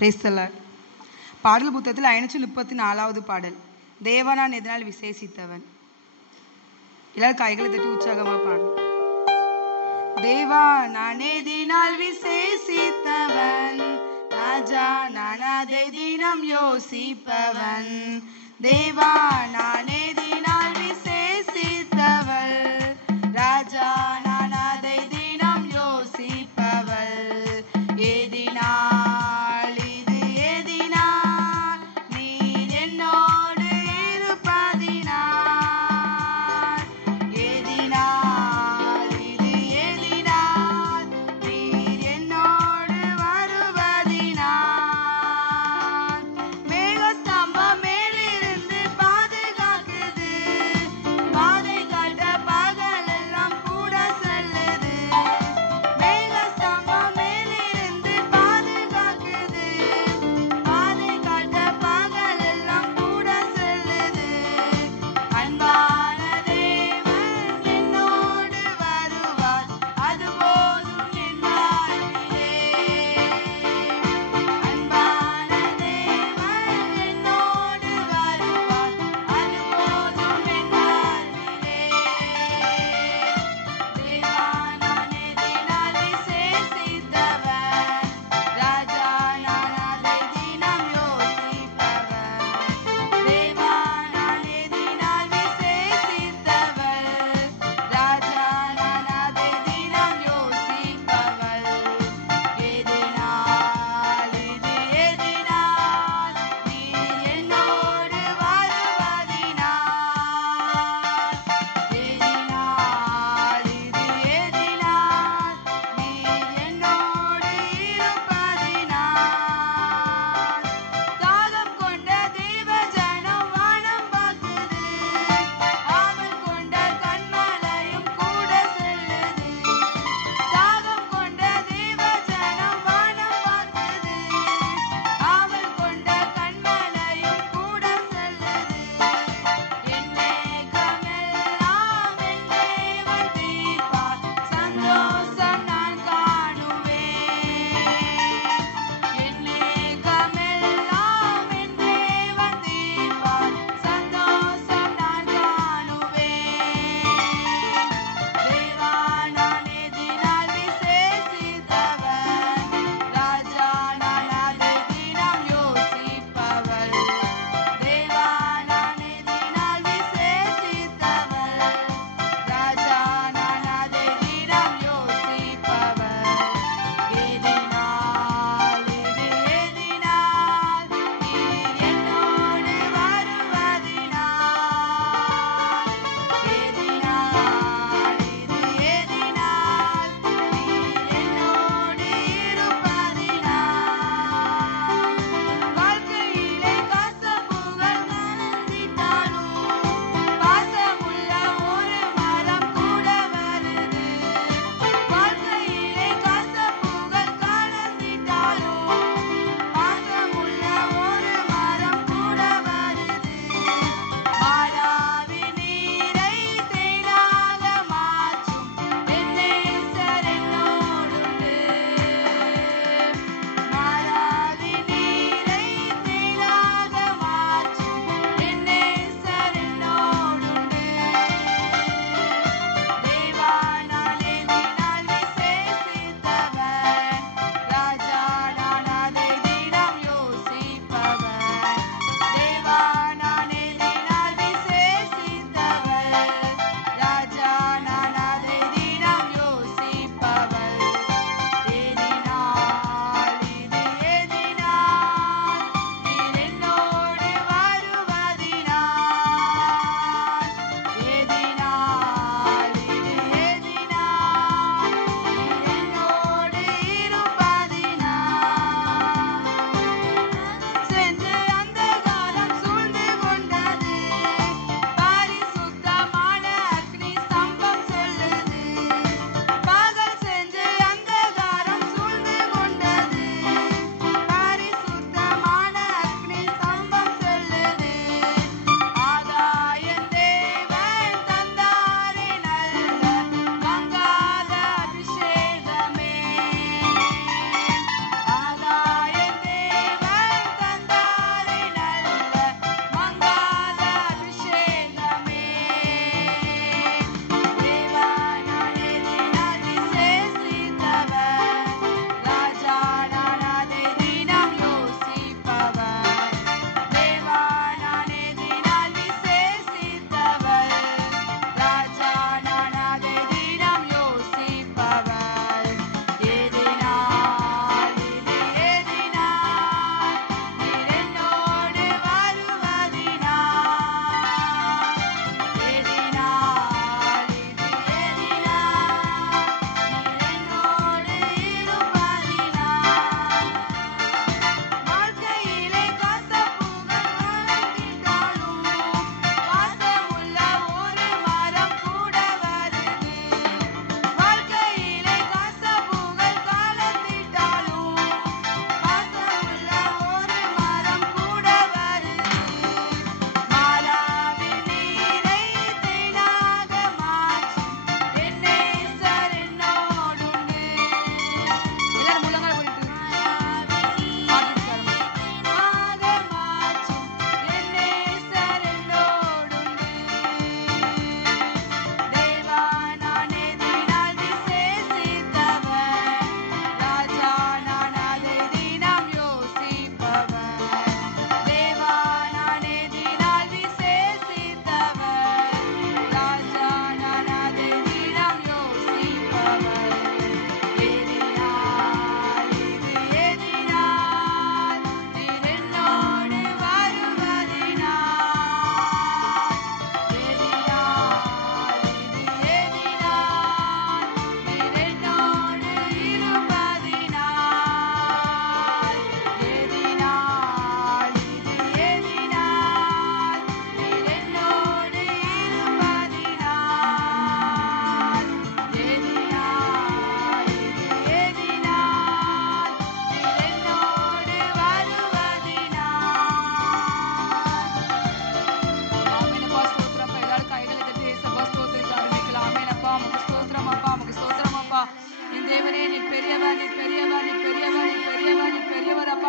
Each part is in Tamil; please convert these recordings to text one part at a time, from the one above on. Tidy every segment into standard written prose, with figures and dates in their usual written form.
Praise the Lord. பாடல் புத்தகத்தில் 534வது பாடல். தேவா நான் எதனால் விசேஷித்தவன். எல்லாரும் கைகளை தட்டி உற்சாகமா பாடணும். தேவா நான் எதனால் விசேஷித்தவன், ராஜா நான் அதை தினம் யோசிப்பவன். தேவா நான் எதனால் விசேஷித்தவள், ராஜா நான் அதை தினம் யோசிப்பவள். எதினால் இது எதினால் நீர் என்னோடு இருப்பதினால், எதினால் இது எதினால் நீர் என்னோடு வருவதினால். மேகஸ்தம்பம் மேலிருந்து பாதுகாக்குது, பாதை காட்ட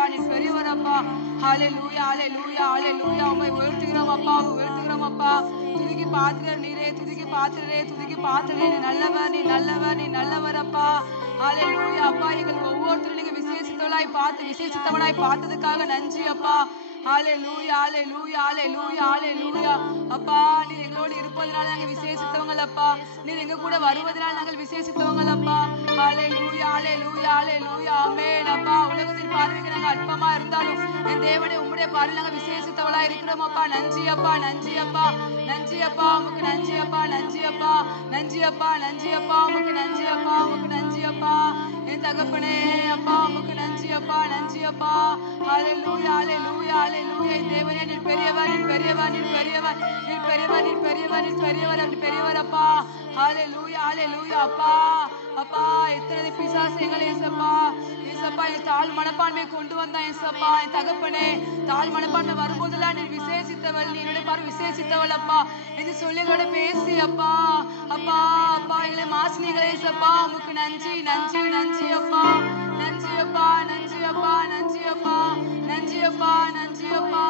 பெரியவரப்பா, நீர் பெரியவரப்பா. ஹalleluya ஹalleluya ஹalleluya. உம்மை உயர்த்துகிறோம் அப்பா, உயர்த்துகிறோம் அப்பா. துதிக்கு பாத்திரர் நீரே, துதிக்கு பாத்திரரே, துதிக்கு பாத்திரரே. நீ நல்லவர், நீ நல்லவர், நீ நல்லவரப்பா. ஹalleluya அப்பா. எங்கள் ஒவ்வொருத்தரும் நீங்க விசேஷித்தவனாய் பார்த்ததுக்காக நன்றி அப்பா. ஹalleluya ஹalleluya ஹalleluya ஹalleluya. அப்பா நீர் எங்களோடு இருப்பதனால நாங்கள் விசேஷித்தவங்கள் அப்பா. நீர் எங்க கூட வருவதனால நாங்கள் விசேஷித்தவங்கள் அப்பா. ஹalleluya ஹalleluya ஹalleluya. ஆமென் அப்பா. உலகத்தின் பார்வைக்கு நாங்கள் அற்பமா இருந்தாலும் என் தேவனே உம்முடைய பார்வையில் நாங்கள் விசேஷித்தவளா இருக்கிறோம் அப்பா. நன்றி அப்பா, நன்றி அப்பா, நன்றி அப்பா. உமக்கு நன்றி அப்பா, நன்றி அப்பா, நன்றி அப்பா, நன்றி அப்பா. உமக்கு நன்றி அப்பா, உமக்கு நன்றி அப்பா. என் தகப்பனே அப்பா உமக்கு நன்றி அப்பா, நன்றி அப்பா. ஹalleluya ஹalleluya ஹalleluya. என் தேவனே நீர் பெரியவர், நீர் பெரியவர், நீர் பெரியவர், நீர் பெரியவர், நீர் பெரியவர், நீர் பெரியவர், நீர் பெரியவர் அப்பா. ஹalleluya ஹalleluya அப்பா. அப்பா எத்தனை பிசாசு எங்களை ஏசப்பா, ஏசப்பா என் தாழ் மனப்பான்மையை கொண்டு வந்தான் ஏசப்பா. என் தகப்பனே தாழ் மனப்பான்மை வரும்போதெல்லாம் நீர் விசேஷித்தவள், நீ என்னுடைய பாரு விசேஷித்தவள் அப்பா என்று சொல்லி எங்களோட பேசி அப்பா. அப்பா அப்பா எங்களை மாசினீங்களே ஏசப்பா. உமக்கு நன்றி நன்றி நன்றி அப்பா, நன்றி அப்பா, நன்றி அப்பா, நன்றி அப்பா, நன்றி அப்பா, நன்றி அப்பா.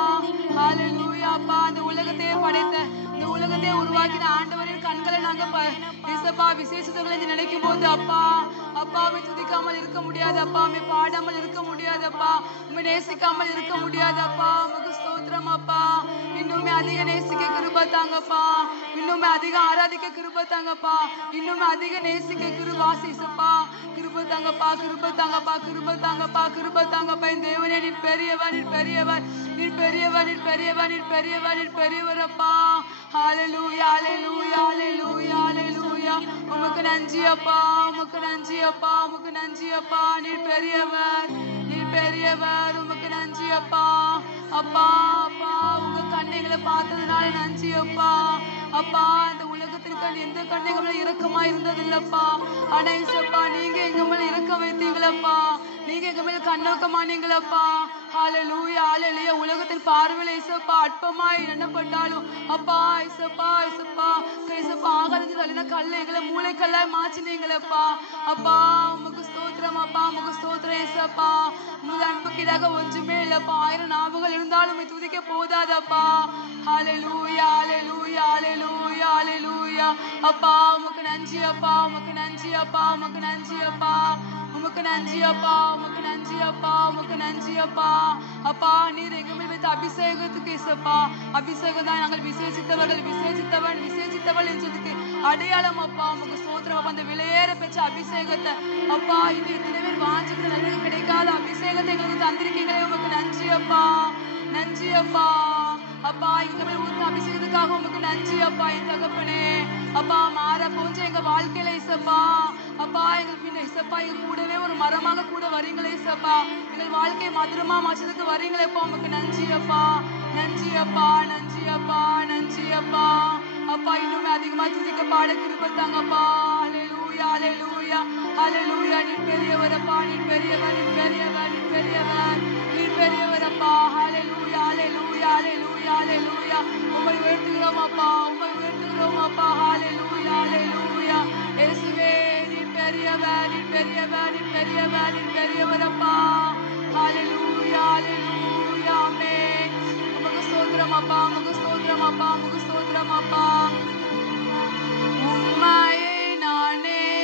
ஹalleluya அப்பா. அந்த உலகத்தையே படைத்த, இந்த உலகத்தையே உருவாக்கின ஆண்டவரின் கண்களை நாங்க ஏசப்பா விசேஷங்களை நினைக்கும் போது அப்பா, அப்பாவை துதிக்காமல் இருக்க முடியாது அப்பா, உம்மை பாடாமல் இருக்க முடியாது அப்பா, உம்மை நேசிக்காமல் இருக்க முடியாது அப்பா. உமக்கு ஸ்தோத்திரம் அப்பா. இன்னுமே அதிக நேசிக்க கிருபை தாங்கப்பா, இன்னுமே அதிக ஆராதிக்க கிருபை தாங்கப்பா, இன்னுமே அதிக நேசிக்க கிருபாசிசப்பா. கிருபை தாங்கப்பா, கிருபை தாங்கப்பா, கிருபை தாங்கப்பா, கிருபை தாங்கப்பா. என் தேவனே நீர் பெரியவர், நீர் பெரியவர், நீர் பெரியவர், நீர் பெரியவர், நீர் பெரியவர், நீர் பெரியவர் அப்பா. ஹalleluya ஹalleluya ஹalleluya ஹalleluya. உமக்கு நன்றி அப்பா, உமக்கு நன்றி அப்பா, உமக்கு நன்றி அப்பா. நீர் பெரியவர், நீர் பெரியவர். உமக்கு நன்றி அப்பா. அப்பா அப்பா உங்க கண்ணைகளை பார்த்ததுனால நன்றி அப்பா. அப்பா இந்த உலகத்திற்கு எந்த கண்ணைகளும் இரக்கமா இருந்ததில்லப்பா. ஆனா இசப்பா நீங்க எங்க மேல இறக்க வைத்தீங்களப்பா, நீங்க எங்க மேல கண்ணோக்கமானீங்களப்பா. ஹalleluya ஹalleluya. உலகத்தின் பார்வையில இசப்பா அற்பமாய் எண்ணப்பட்டாலும் அப்பா இசப்பா இசப்பா இசப்பா ஆகாதது தள்ளின கல்லை எங்களை மூளைக்கல்லாய் மாற்றினீங்களப்பா. அப்பா உமக்கு ஸ்தோத்திரம் அப்பா, உமக்கு ஸ்தோத்திரம் இசப்பா. உமது அன்புக்கிடாக ஒன்றுமே இல்லப்பா. 1000 நாவுகள் இருந்தாலும் துதிக்க போதாதப்பா. ஹalleluya ஹalleluya ஹalleluya ஹalleluya. அப்பா உமக்கு நன்றி அப்பா, உமக்கு நன்றி அப்பா, உமக்கு நன்றி அப்பா, உமக்கு நன்றி அப்பா, உமக்கு நன்றி அப்பா, உமக்கு நன்றி அப்பா. அப்பா நீர் எங்க மேல் வைத்த அபிஷேகத்துக்கு இசப்பா, அபிஷேகம் தான் நாங்கள் விசேஷித்தவர்கள், விசேஷித்தவன் விசேஷித்தவள் என்றதுக்கு அடையாளம் அப்பா. உமக்கு ஸ்தோத்திரம் அப்பா. அந்த விலையேற பெற்ற அபிஷேகத்தை அப்பா இன்னும் எத்தனை பேர் வாஞ்சிக்கிற நல்லது கிடைக்காத அபிஷேகத்தை எங்களுக்கு தந்திருக்கீங்களே. உமக்கு நன்றி அப்பா, நன்றி அப்பா. அப்பா எங்க மேல் ஊத்த அபிஷேகத்துக்காக உமக்கு நன்றி அப்பா. என் தகப்பனே அப்பா மாற போஞ்ச எங்க வாழ்க்கையில இசப்பா. அப்பா எங்களுக்கு பின்ன இசப்பா எங்க கூடவே ஒரு மரமாக கூட வரீங்களே இசப்பா. எங்கள் வாழ்க்கையை மதுரமா மாற்றத்துக்கு வரீங்களேப்பா. உமக்கு நன்றி அப்பா, நன்றி அப்பா, நன்றி அப்பா, நன்றி அப்பா. அப்பா இன்னுமே அதிகமா துதிக்க பாட கிருபை தாங்கப்பா. ஹalleluya ஹalleluya ஹalleluya. நீர் பெரியவர் அப்பா, நீர் பெரியவர், நீர் பெரியவர், நீர் பெரியவர், நீர் பெரியவர் அப்பா. ஹalleluya ஹalleluya ஹalleluya ஹalleluya. உம்மை உயர்த்துகிறோம் அப்பா, உம்மை உயர்த்துகிறோம் அப்பா. ஹalleluya ஹalleluya. இயேசுவே நீர் பெரியவர், நீர் பெரியவர், நீர் பெரியவர், நீர் பெரியவர் அப்பா. ஹalleluya ஹalleluya. ஆமென். உமக்கு ஸ்தோத்திரம் அப்பா, உமக்கு ஸ்தோத்திரம் அப்பா, உமக்கு ஸ்தோத்திரம் அப்பா. உம்மையே நான் நேசிப்பேன்,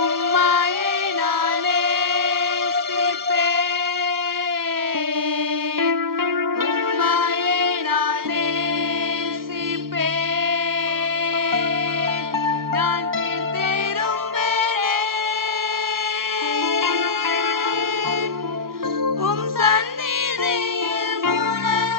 உம்மையே நான் நேசிப்பேன், உம்மையே நான் நேசிப்பேன். நான் பின் திரும்புவேன், உம் சந்நிதியில் முழங்காலிடுவேன்.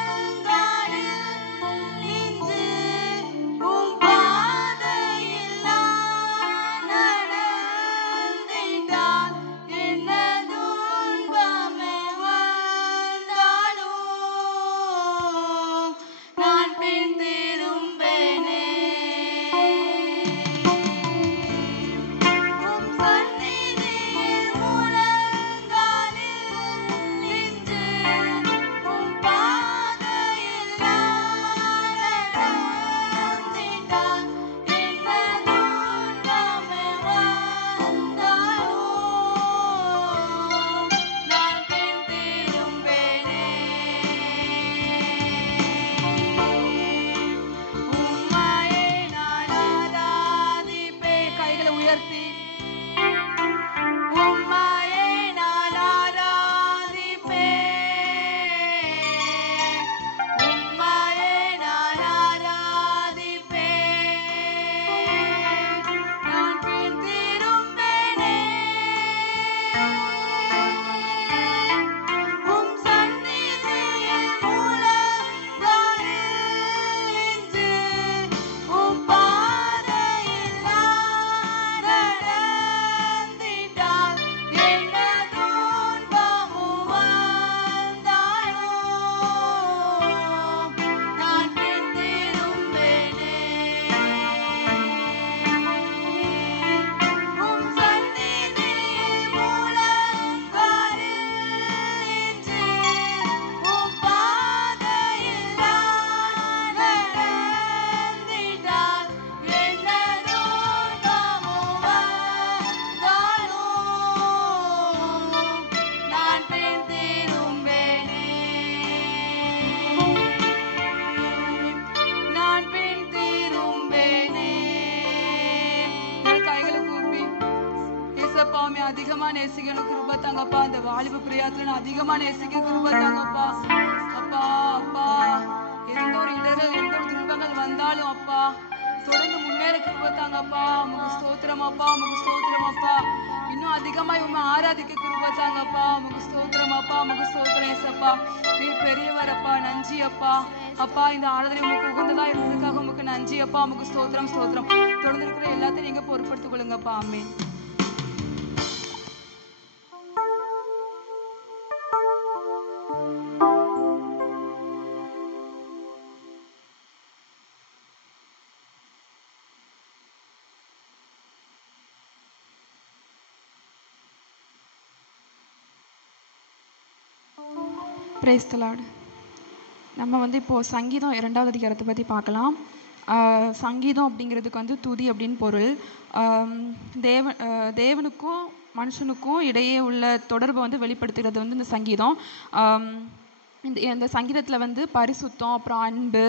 அதிகமா நேசிக்கணும் கிருபை தாங்கப்பா. அந்த வாலிப பிரியாத்துல நான் அதிகமா நேசிக்க கிருபை தாங்கப்பா. அப்பா அப்பா எந்த ஒரு இடர்கள் எந்த ஒரு துன்பங்கள் வந்தாலும் அப்பா தொடர்ந்து முன்னேற கிருபை தாங்கப்பா. உமக்கு ஸ்தோத்திரம் அப்பா, உமக்கு ஸ்தோத்திரம் அப்பா. இன்னும் அதிகமா உண்மை ஆராதிக்க கிருபை தாங்கப்பா. உமக்கு ஸ்தோத்திரம் அப்பா, உமக்கு ஸ்தோத்திரம் ஏசப்பா. நீர் பெரியவரப்பா, நன்றி அப்பா. அப்பா இந்த ஆராதனை உமக்கு உகந்ததா இருந்ததுக்காக உமக்கு நன்றி அப்பா, உமக்கு ஸ்தோத்திரம் ஸ்தோத்திரம். தொடர்ந்து இருக்கிற எல்லாத்தையும் நீங்க பொறுப்படுத்திக் கொள்ளுங்கப்பா. ஆமென். Praise the Lord. நம்ம வந்து இப்போது சங்கீதம் 2வது அதிகாரத்தை பற்றி பார்க்கலாம். சங்கீதம் அப்படிங்கிறதுக்கு வந்து துதி அப்படின்னு பொருள். தேவனுக்கும் மனுஷனுக்கும் இடையே உள்ள தொடர்பை வந்து வெளிப்படுத்துகிறது வந்து இந்த சங்கீதம். இந்த சங்கீதத்தில் வந்து பரிசுத்தம், அப்புறம் அன்பு,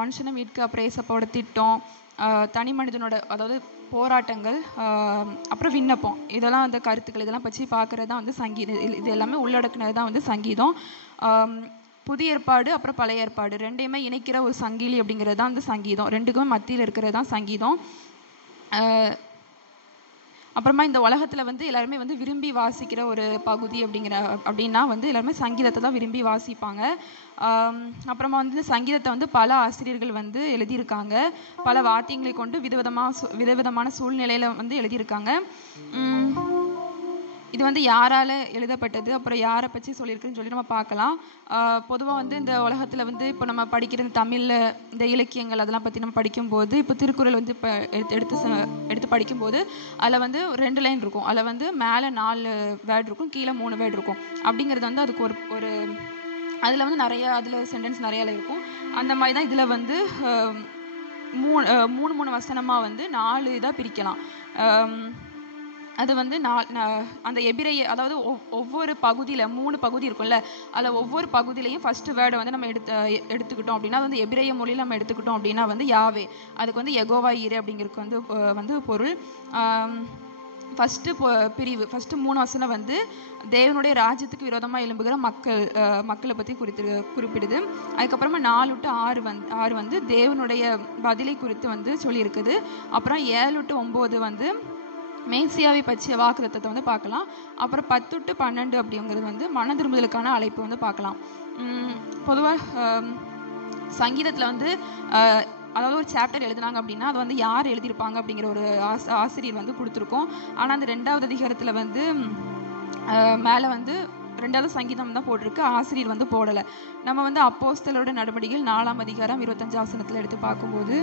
மனுஷனை மீட்க அப்புறம் ஏசப்பாவோட திட்டம், தனி மனிதனோட அதாவது போராட்டங்கள், அப்புறம் விண்ணப்பம், இதெல்லாம் அந்த கருத்துக்கள் இதெல்லாம் பற்றி பார்க்குறது தான் வந்து சங்கீதம். இது எல்லாமே உள்ளடக்குனது தான் வந்து சங்கீதம். புதிய ஏற்பாடு அப்புறம் பழைய ஏற்பாடு ரெண்டையுமே இணைக்கிற ஒரு சங்கிலி அப்படிங்கிறது தான் வந்து சங்கீதம். ரெண்டுக்குமே மத்தியில் இருக்கிறது தான் சங்கீதம். அப்புறமா இந்த உலகத்தில் வந்து எல்லாருமே வந்து விரும்பி வாசிக்கிற ஒரு பகுதி அப்படின்னா வந்து எல்லாருமே சங்கீதத்தை தான் விரும்பி வாசிப்பாங்க. அப்புறமா வந்து சங்கீதத்தை வந்து பல ஆசிரியர்கள் வந்து எழுதியிருக்காங்க. பல வாத்தியங்களை கொண்டு விதவிதமான சூழ்நிலையில் வந்து எழுதியிருக்காங்க. இது வந்து யாரால எழுதப்பட்டது, அப்புறம் யாரை பற்றி சொல்லியிருக்குன்னு சொல்லி நம்ம பார்க்கலாம். பொதுவாக வந்து இந்த உலகத்தில் வந்து இப்போ நம்ம படிக்கிற இந்த தமிழில் இந்த இலக்கியங்கள் அதெல்லாம் பற்றி நம்ம படிக்கும்போது, இப்போ திருக்குறள் வந்து இப்போ எடுத்து படிக்கும்போது அதில் வந்து 2 லைன் இருக்கும். அதில் வந்து மேலே 4 வேர்டு இருக்கும், கீழே 3 வேர்டு இருக்கும். அப்படிங்கிறது வந்து அதுக்கு ஒரு அதில் வந்து அதில் சென்டென்ஸ் நிறையா இருக்கும். அந்த மாதிரி தான் இதில் வந்து 3 வசனமாக வந்து 4 இதாக பிரிக்கலாம். அது வந்து அந்த எபிரேய அதாவது ஒவ்வொரு பகுதியில் 3 பகுதி இருக்கும்ல, அதில் ஒவ்வொரு பகுதியிலையும் ஃபர்ஸ்ட் வேர்டை வந்து நம்ம எடுத்துக்கிட்டோம் அப்படின்னா வந்து எபிரேய மொழியில் நம்ம எடுத்துக்கிட்டோம் அப்படின்னா வந்து யாவே, அதுக்கு வந்து யெகோவா ஈரே அப்படிங்கிறதுக்கு வந்து பொருள். ஃபஸ்ட்டு 3 வசனம் வந்து தேவனுடைய ராஜ்யத்துக்கு விரோதமாக எழும்புகிற மக்களை பற்றி குறிப்பிடுது. அதுக்கப்புறமா 4 to 6 வந்து தேவனுடைய பதிலை குறித்து வந்து சொல்லியிருக்குது. அப்புறம் 7 to 9 வந்து மேசியாவை பற்றிய வாக்குத்தத்தத்தை வந்து பார்க்கலாம். அப்புறம் 10 to 12 அப்படிங்கிறது வந்து மன திரும்புதலுக்கான அழைப்பு வந்து பார்க்கலாம். பொதுவாக சங்கீதத்தில் வந்து அதாவது ஒரு சாப்டர் எழுதுனாங்க அப்படின்னா அது வந்து யார் எழுதியிருப்பாங்க அப்படிங்கிற ஒரு ஆசிரியர் வந்து கொடுத்துருக்கோம். ஆனால் அந்த 2வது அதிகாரத்தில் வந்து மேலே வந்து 2வது சங்கீதம் தான் போட்டிருக்கு, ஆசிரியர் வந்து போடலை. நம்ம வந்து அப்போஸ்தலரோட நடவடிக்கைகள் 4ஆம் அதிகாரம் 25 வசனத்தில் எடுத்து பார்க்கும்போது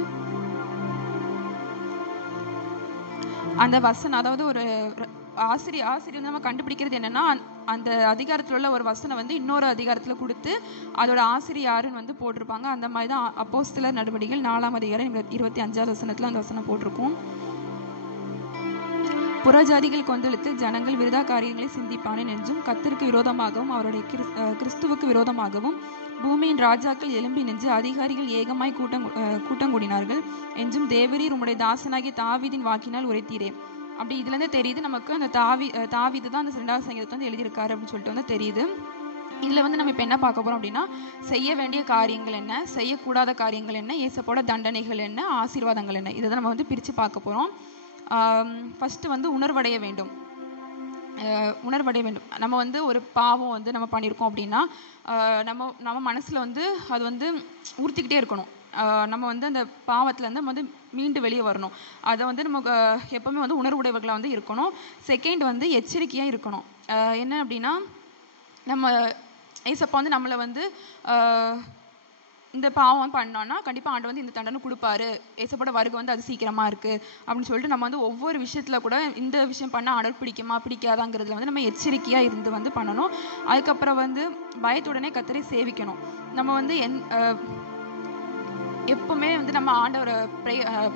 அந்த வசனம் அதாவது ஒரு ஆசிரியர் நம்ம கண்டுபிடிக்கிறது என்னன்னா அந்த அதிகாரத்தில் உள்ள ஒரு வசனம் வந்து இன்னொரு அதிகாரத்தில் கொடுத்து அதோட ஆசிரியர் யாருன்னு வந்து போட்டிருப்பாங்க. அந்த மாதிரி தான் அப்போஸ்தலர் நடவடிக்கைகள் 4ஆம் அதிகாரம் 25 வசனத்தில் அந்த வசனம் போட்டிருக்கும். புறஜாதிகள் கொந்தளித்து ஜனங்கள் விருதா காரியங்களை சிந்திப்பானேன் என்றும் கர்த்தருக்கு விரோதமாகவும் அவருடைய கிறிஸ்துவுக்கு விரோதமாகவும் பூமியின் ராஜாக்கள் எழும்பி நின்று அதிகாரிகள் ஏகமாய் கூட்டம் கூடினார்கள் என்றும் தேவரீர் உம்முடைய தாசனாகிய தாவீதின் வாக்கினால் உரைத்தீரே. அப்படி இதுலேருந்து தெரியுது நமக்கு அந்த தாவீது தான் அந்த 2வது சங்கீதத்தை வந்து எழுதியிருக்காரு அப்படின்னு சொல்லிட்டு வந்து தெரியுது. இதில் வந்து நம்ம இப்போ என்ன பார்க்க போகிறோம் அப்படின்னா செய்ய வேண்டிய காரியங்கள் என்ன, செய்யக்கூடாத காரியங்கள் என்ன, இயேசுவோட தண்டனைகள் என்ன, ஆசீர்வாதங்கள் என்ன, இதை தான் நம்ம வந்து பிரித்து பார்க்க போகிறோம். ஃபஸ்ட்டு வந்து உணர்வடைய வேண்டும். நம்ம வந்து ஒரு பாவம் வந்து நம்ம பண்ணியிருக்கோம் அப்படின்னா நம்ம மனசில் வந்து அது வந்து உறுத்திக்கிட்டே இருக்கணும். நம்ம வந்து அந்த பாவத்துலேருந்து நம்ம வந்து மீண்டு வெளியே வரணும். அதை வந்து நமக்கு எப்போவுமே வந்து உணர்வுடையவர்களாக வந்து இருக்கணும். செகண்ட் வந்து எச்சரிக்கையாக இருக்கணும். என்ன அப்படின்னா நம்ம ஏசப்பா வந்து நம்மளை வந்து இந்த பாவம் பண்ணோன்னா கண்டிப்பாக ஆண்டு வந்து இந்த தண்டனை கொடுப்பாரு, ஏசப்போட வருகை வந்து அது சீக்கிரமாக இருக்குது அப்படின்னு சொல்லிட்டு நம்ம வந்து ஒவ்வொரு விஷயத்தில் கூட இந்த விஷயம் பண்ணால் ஆண்டவர் பிடிக்காதாங்கிறதுல வந்து நம்ம எச்சரிக்கையாக இருந்து வந்து பண்ணணும். அதுக்கப்புறம் வந்து பயத்துடனே கர்த்தரை சேவிக்கணும். நம்ம வந்து எப்பவுமே வந்து நம்ம ஆண்டவரை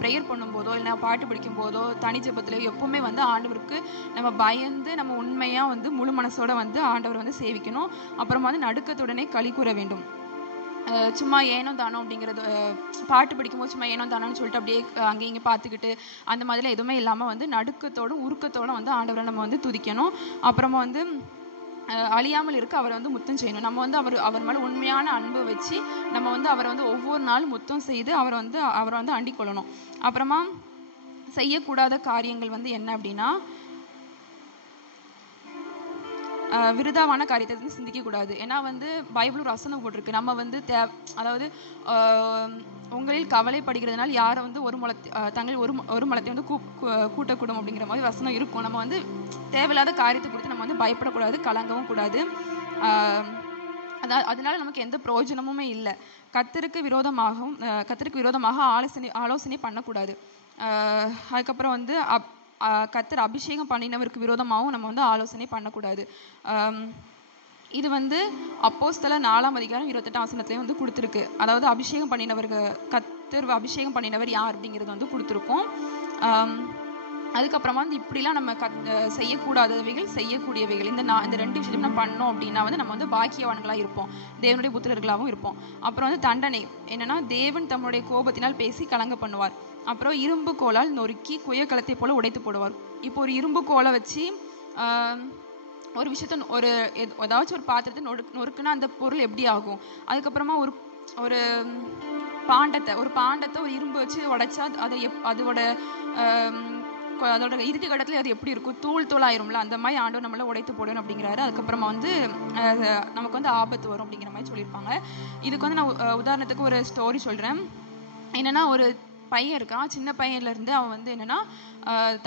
ப்ரேயர் பண்ணும்போதோ இல்லை பாட்டு படிக்கும் போதோ தனி ஜெபத்திலையோ எப்பவுமே வந்து ஆண்டவருக்கு நம்ம பயந்து நம்ம உண்மையாக வந்து முழு மனசோட வந்து ஆண்டவரை வந்து சேவிக்கணும். அப்புறமா வந்து நடுக்கத்துடனே களி கூற வேண்டும். சும்மா ஏனோ தானோ அப்படிங்கிறது, பாட்டு படிக்கும்போது சும்மா ஏனோ தானோன்னு சொல்லிட்டு அப்படியே அங்கேயும் இங்கே பார்த்துக்கிட்டு அந்த மாதிரிலாம் எதுவுமே இல்லாமல் வந்து நடுக்கத்தோடும் உருக்கத்தோடும் வந்து ஆண்டவரை நம்ம வந்து துதிக்கணும். அப்புறமா வந்து அழியாமல் இருக்க அவரை வந்து முத்தம் செய்யணும். நம்ம வந்து அவர் மேலே உண்மையான அன்பு வச்சு நம்ம வந்து அவரை வந்து ஒவ்வொரு நாளும் முத்தம் செய்து அவரை வந்து அண்டிக் கொள்ளணும். அப்புறமா செய்யக்கூடாத காரியங்கள் வந்து என்ன அப்படின்னா, விருதாவான காரியத்தை வந்து சிந்திக்கக்கூடாது. ஏன்னா வந்து பைபிள் ஒரு வசனம் போட்டிருக்கு, நம்ம வந்து அதாவது உங்களில் கவலைப்படுகிறதுனால் யாரை வந்து தங்கள் ஒரு மலத்தை வந்து கூட்டக்கூடும் அப்படிங்கிற மாதிரி வசனம் இருக்கும். நம்ம வந்து தேவையில்லாத காரியத்தை குறித்து நம்ம வந்து பயப்படக்கூடாது, கலங்கவும் கூடாது. அதனால நமக்கு எந்த பிரயோஜனமுமே இல்லை. கர்த்தருக்கு விரோதமாக ஆலோசனை பண்ணக்கூடாது. அதுக்கப்புறம் வந்து கர்த்தர் அபிஷேகம் பண்ணினவருக்கு விரோதமாகவும் நம்ம வந்து ஆலோசனை பண்ணக்கூடாது. இது வந்து அப்போஸ்தலர் 4:28 வந்து கொடுத்துருக்கு. அதாவது அபிஷேகம் பண்ணினவருக்கு கர்த்தர் அபிஷேகம் பண்ணினவர் யார் அப்படிங்கிறது வந்து கொடுத்துருக்கோம். அதுக்கப்புறமா வந்து இப்படிலாம் நம்ம செய்யக்கூடாதவைகள் செய்யக்கூடியவைகள் இந்த 2 விஷயத்தையும் நம்ம பண்ணோம் அப்படின்னா வந்து நம்ம வந்து பாக்கியவான்களாக இருப்போம், தேவனுடைய புத்திரர்களாகவும் இருப்போம். அப்புறம் வந்து தண்டனை என்னன்னா, தேவன் தம்முடைய கோபத்தினால் பேசி கலங்க பண்ணுவார். அப்புறம் இரும்பு கோலால் நொறுக்கி குயக்கலத்தை போல உடைத்து போடுவார். இப்போ ஒரு இரும்பு கோலை வச்சு ஒரு விஷயத்த ஏதாச்சும் ஒரு பாத்திரத்தை நொறுக்குன்னா அந்த பொருள் எப்படி ஆகும்? அதுக்கப்புறமா ஒரு பாண்டத்தை ஒரு இரும்பு வச்சு உடைச்சா அதோட இறுதி கட்டத்துல அது எப்படி இருக்கும்? தூள் ஆயிரும்ல. அந்த மாதிரி ஆண்டவர் நம்மள உடைத்து போடணும் அப்படிங்கிறாரு. அதுக்கப்புறமா வந்து நமக்கு வந்து ஆபத்து வரும் அப்படிங்கிற மாதிரி சொல்லியிருப்பாங்க. இதுக்கு வந்து நான் உதாரணத்துக்கு ஒரு ஸ்டோரி சொல்றேன். என்னன்னா, ஒரு பையன் இருக்கான். சின்ன பையன்ல இருந்து அவன் வந்து என்னன்னா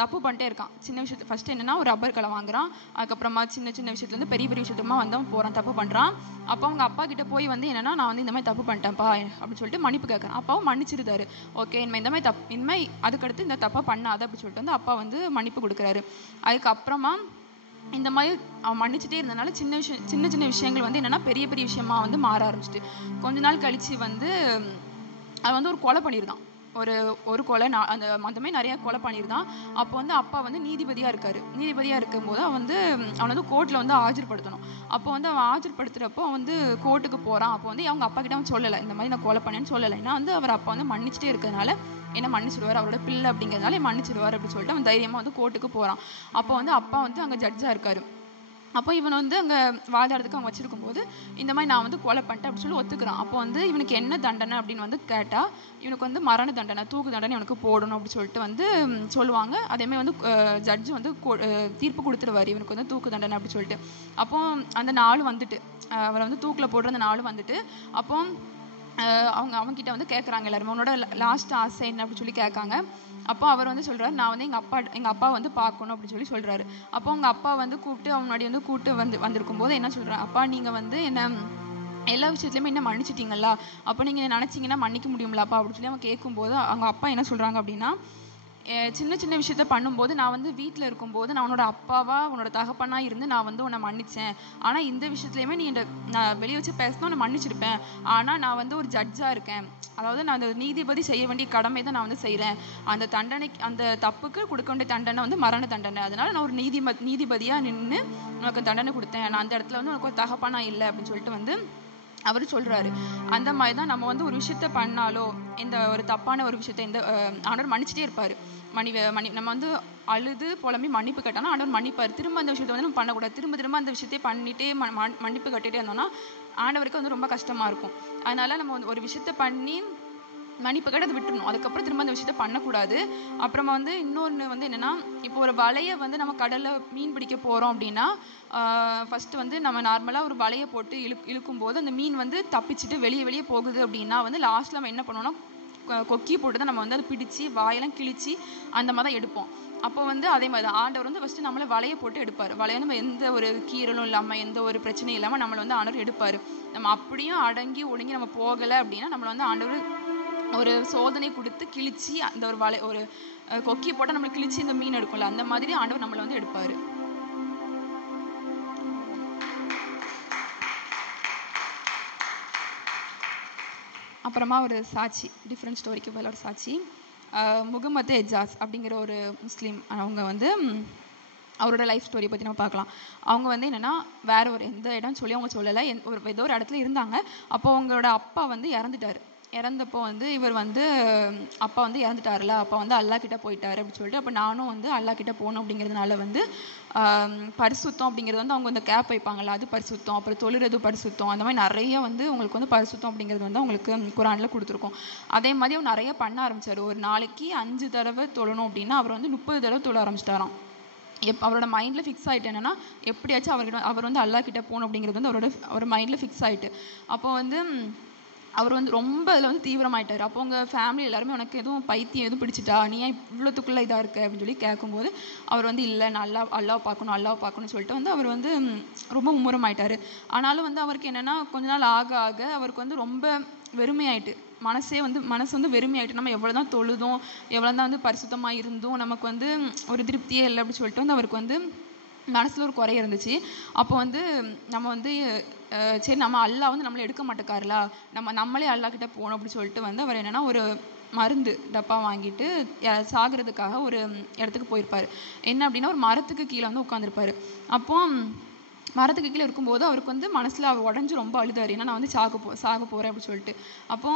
தப்பு பண்ணிட்டே இருக்கான். சின்ன விஷயத்து ஃபர்ஸ்ட் என்னன்னா ஒரு ரப்பர் கலை வாங்குறான். அதுக்கப்புறமா சின்ன சின்ன விஷயத்துல இருந்து பெரிய விஷயமா வந்து அவன் போறான், தப்பு பண்றான். அப்போ அவங்க அப்பா கிட்ட போய் வந்து என்னன்னா, நான் வந்து இந்த மாதிரி தப்பு பண்ணிட்டேன்ப்பா அப்படின்னு சொல்லிட்டு மன்னிப்பு கேட்கறான். அப்பாவும் மன்னிச்சிருந்தாரு. ஓகே, இனிமே அதுக்கடுத்து இந்த தப்பா பண்ணாத அப்படின்னு சொல்லிட்டு வந்து அப்பா வந்து மன்னிப்பு கொடுக்குறாரு. அதுக்கப்புறமா இந்த மாதிரி அவன் மன்னிச்சுட்டே இருந்தனால சின்ன விஷயங்கள் வந்து என்னன்னா பெரிய விஷயமா வந்து மாற ஆரம்பிச்சிட்டு, கொஞ்ச நாள் கழிச்சு வந்து அவன் வந்து ஒரு கொலை பண்ணியிருந்தான். ஒரு கொலை அந்த மாதிரி நிறைய கொலை பண்ணியிருந்தான். அப்போ வந்து அப்பா வந்து நீதிபதியா இருக்கும்போது அவன் வந்து கோர்ட்ல வந்து ஆஜர்படுத்தணும். அப்போ வந்து அவன் ஆஜர்படுத்துறப்போ அவன் வந்து கோர்ட்டுக்கு போறான். அப்போ வந்து அவங்க அப்பா கிட்ட அவன் சொல்லலை, இந்த மாதிரி நான் கொலை பண்ணேன்னு சொல்லலை. ஏன்னா வந்து அவர் அப்பா வந்து மன்னிச்சுட்டே இருக்கிறதுனால என்ன மன்னிச்சிடுவார், அவரோட பிள்ளை அப்படிங்கிறதுனால மன்னிச்சிடுவார் அப்படின்னு சொல்லிட்டு அவன் தைரியமா வந்து கோர்ட்டுக்கு போறான். அப்போ வந்து அப்பா வந்து அங்க ஜட்ஜா இருக்காரு. அப்போ இவன் வந்து அங்கே வாதாடுறதுக்கு அவங்க வச்சிருக்கும் போது இந்த மாதிரி நான் வந்து கொலை பண்ணிட்டேன் அப்படின்னு சொல்லி ஒத்துக்கிறான். அப்போ வந்து இவனுக்கு என்ன தண்டனை அப்படின்னு வந்து கேட்டால் இவனுக்கு வந்து மரண தண்டனை, தூக்கு தண்டனை இவனுக்கு போடணும் அப்படின்னு சொல்லிட்டு வந்து சொல்லுவாங்க. அதேமாதிரி வந்து ஜட்ஜு வந்து தீர்ப்பு கொடுத்துருவார், இவனுக்கு வந்து தூக்கு தண்டனை அப்படின்னு சொல்லிட்டு. அப்போ அந்த நாள் வந்துட்டு அவரை வந்து தூக்கில் போடுற அந்த நாள் வந்துட்டு அப்போ அவங்ககிட்ட வந்து கேட்குறாங்க எல்லாருமே, உன்னோட லாஸ்ட் ஆசை என்ன அப்படின்னு சொல்லி கேட்காங்க. அப்போ அவர் வந்து சொல்றாரு, நான் வந்து எங்க அப்பா வந்து பார்க்கணும் அப்படின்னு சொல்றாரு. அப்போ அவங்க அப்பா வந்து கூப்பிட்டு அவன் முன்னாடி வந்து வந்திருக்கும் போது என்ன சொல்றாரு, அப்பா நீங்க வந்து என்ன எல்லா விஷயத்துலையுமே என்ன மன்னிச்சிட்டீங்களா, அப்போ நீங்க நினைச்சீங்கன்னா மன்னிக்க முடியும்லாப்பா அப்படின்னு சொல்லி அவன் கேட்கும்போது அவங்க அப்பா என்ன சொல்றாங்க அப்படின்னா, சின்ன விஷயத்த பண்ணும்போது நான் வந்து வீட்டில் இருக்கும்போது நான் உன்னோட அப்பாவா உன்னோட தகப்பனா இருந்து நான் வந்து உன்னை மன்னிச்சேன். ஆனால் இந்த விஷயத்துலையுமே நான் வெளியே வச்சு பேசினா உன்னை மன்னிச்சிருப்பேன். ஆனால் நான் வந்து ஒரு ஜட்ஜாக இருக்கேன். அதாவது நான் அந்த நீதிபதி செய்ய வேண்டிய கடமை தான் நான் வந்து செய்கிறேன். அந்த தப்புக்கு கொடுக்க வேண்டிய தண்டனை வந்து மரண தண்டனை. அதனால நான் ஒரு நீதிபதியாக நின்று உனக்கு தண்டனை கொடுத்தேன். நான் அந்த இடத்துல வந்து உனக்கு ஒரு தகப்பனா இல்லை அப்படின்னு சொல்லிட்டு வந்து அவர் சொல்றாரு. அந்த மாதிரி தான் நம்ம வந்து ஒரு விஷயத்த பண்ணாலோ இந்த ஒரு தப்பான ஒரு விஷயத்த ஆண்டவர் மன்னிச்சுட்டே இருப்பாரு. நம்ம வந்து அழுது புலம்பி மன்னிப்பு கேட்டோம்னா ஆண்டவர் மன்னிப்பார். திரும்ப அந்த விஷயத்த வந்து நம்ம பண்ணக்கூடாது. திரும்ப அந்த விஷயத்தையே பண்ணிட்டே மன்னிப்பு கட்டிட்டே இருந்தோம்னா ஆண்டவருக்கு வந்து ரொம்ப கஷ்டமா இருக்கும். அதனால நம்ம ஒரு விஷயத்த பண்ணி மன்னிப்பு கேட்டு அதை விட்டுறணும். அதுக்கப்புறம் திரும்ப அந்த விஷயத்த பண்ணக்கூடாது. அப்புறமா வந்து இன்னொன்று வந்து என்னன்னா, இப்போ ஒரு வலையை வந்து நம்ம கடல்ல மீன் பிடிக்க போறோம் அப்படின்னா ஃபர்ஸ்ட் வந்து நம்ம நார்மலா ஒரு வலையை போட்டு இழுக்கும் போது அந்த மீன் வந்து தப்பிச்சுட்டு வெளியே போகுது அப்படின்னா வந்து லாஸ்ட்ல நம்ம என்ன பண்ணுவோம்னா கொக்கி போட்டு தான் நம்ம வந்து அதை பிடிச்சி வாயெல்லாம் கிழிச்சு அந்த மாதிரி தான் எடுப்போம். அப்போ வந்து அதே மாதிரி தான் ஆண்டவர் வந்து ஃபர்ஸ்ட் நம்மளை வலையை போட்டு எடுப்பார். வலையை நம்ம எந்த ஒரு கீறலும் இல்லாமல் எந்த ஒரு பிரச்சனையும் இல்லாமல் நம்மளை வந்து ஆண்டவர் எடுப்பார். நம்ம அப்படியும் அடங்கி ஒடுங்கி நம்ம போகலை அப்படின்னா நம்மளை வந்து ஆண்டவர் ஒரு சோதனை கொடுத்து கிழிச்சு அந்த ஒரு கொக்கி போட்டால் நம்மளை கிழிச்சு இந்த மீன் எடுக்கும்ல, அந்த மாதிரி ஆண்டவர் நம்மளை வந்து எடுப்பார். அப்புறமா ஒரு சாட்சி, டிஃப்ரெண்ட் ஸ்டோரிக்கு போல ஒரு சாட்சி. முகமது எஜாஸ் அப்படிங்கிற ஒரு முஸ்லீம், அவங்க வந்து அவரோட லைஃப் ஸ்டோரியை பற்றி நம்ம பார்க்கலாம். அவங்க வந்து என்னென்னா வேற ஒரு எந்த இடம்னு சொல்லி அவங்க சொல்லலை, ஏதோ ஒரு இடத்துல இருந்தாங்க. அப்போ அவங்களோட அப்பா வந்து இறந்துட்டார். இறந்தப்போ வந்து இவர் வந்து அப்பா வந்து இறந்துட்டார்ல, அப்பா வந்து அல்லா கிட்ட போயிட்டாரு அப்படின்னு சொல்லிட்டு, அப்போ நானும் வந்து அல்லா கிட்ட போகணும் அப்படிங்கிறதுனால வந்து பரிசுத்தம் அப்படிங்கிறது வந்து அவங்க வந்து கேப் வைப்பாங்கள்ல, அது பரிசுத்தம், அப்புறம் தொழுறது பரிசுத்தம், அந்த மாதிரி நிறைய வந்து உங்களுக்கு வந்து பரிசுத்தம் அப்படிங்கிறது வந்து அவங்களுக்கு குரானில் கொடுத்துருக்கோம். அதே மாதிரி அவர் நிறைய பண்ண ஆரம்பிச்சார். ஒரு நாளைக்கு 5 தடவை தொழணும் அப்படின்னா அவர் வந்து 30 தடவை தொழ ஆரம்பிச்சிட்டாராம். அவரோட மைண்டில் ஃபிக்ஸ் ஆகிட்டு என்னன்னா எப்படியாச்சும் அவர் வந்து அல்லா கிட்ட போகணும் அப்படிங்கிறது வந்து அவரோட மைண்டில் ஃபிக்ஸ் ஆகிட்டு, அப்போ வந்து அவர் வந்து ரொம்ப அதில் வந்து தீவிரமாயிட்டார். அப்போ உங்கள் ஃபேமிலி எல்லாருமே உனக்கு எதுவும் பைத்தியம் எதுவும் பிடிச்சிட்டா, நீ ஏன் இவ்வளோத்துக்குள்ளே இதாக இருக்க அப்படின்னு சொல்லி கேட்கும்போது அவர் வந்து இல்லை, நான் அல்லாவை பார்க்கணும்னு சொல்லிட்டு வந்து அவர் வந்து ரொம்ப மும்முரமாயிட்டார். ஆனாலும் வந்து அவருக்கு என்னென்னா கொஞ்ச நாள் ஆக ஆக அவருக்கு வந்து ரொம்ப வெறுமையாயிட்டு, மனசு வந்து வெறுமையாயிட்டு. நம்ம எவ்வளோ தான் தொழுதும் எவ்வளோ தான் வந்து பரிசுத்தமாக இருந்தும் நமக்கு வந்து ஒரு திருப்தியே இல்லை அப்படின்னு சொல்லிட்டு வந்து அவருக்கு வந்து மனசில் ஒரு குறை இருந்துச்சு. அப்போ வந்து நம்ம வந்து சரி நம்ம அல்லா வந்து நம்மளை எடுக்க மாட்டேக்காருல, நம்மளே அல்லா கிட்ட போகணும் அப்படின்னு சொல்லிட்டு வந்து அவர் என்னென்னா ஒரு மருந்து டப்பா வாங்கிட்டு சாகிறதுக்காக ஒரு இடத்துக்கு போயிருப்பார். என்ன அப்படின்னா ஒரு மரத்துக்கு கீழே வந்து உட்காந்துருப்பாரு. அப்போ மரத்துக்கு கீழே இருக்கும்போது அவருக்கு வந்து மனசில் அவர் உடஞ்சி ரொம்ப அழுதார், ஏன்னா நான் வந்து சாக போகிறேன் அப்படின்னு சொல்லிட்டு. அப்போ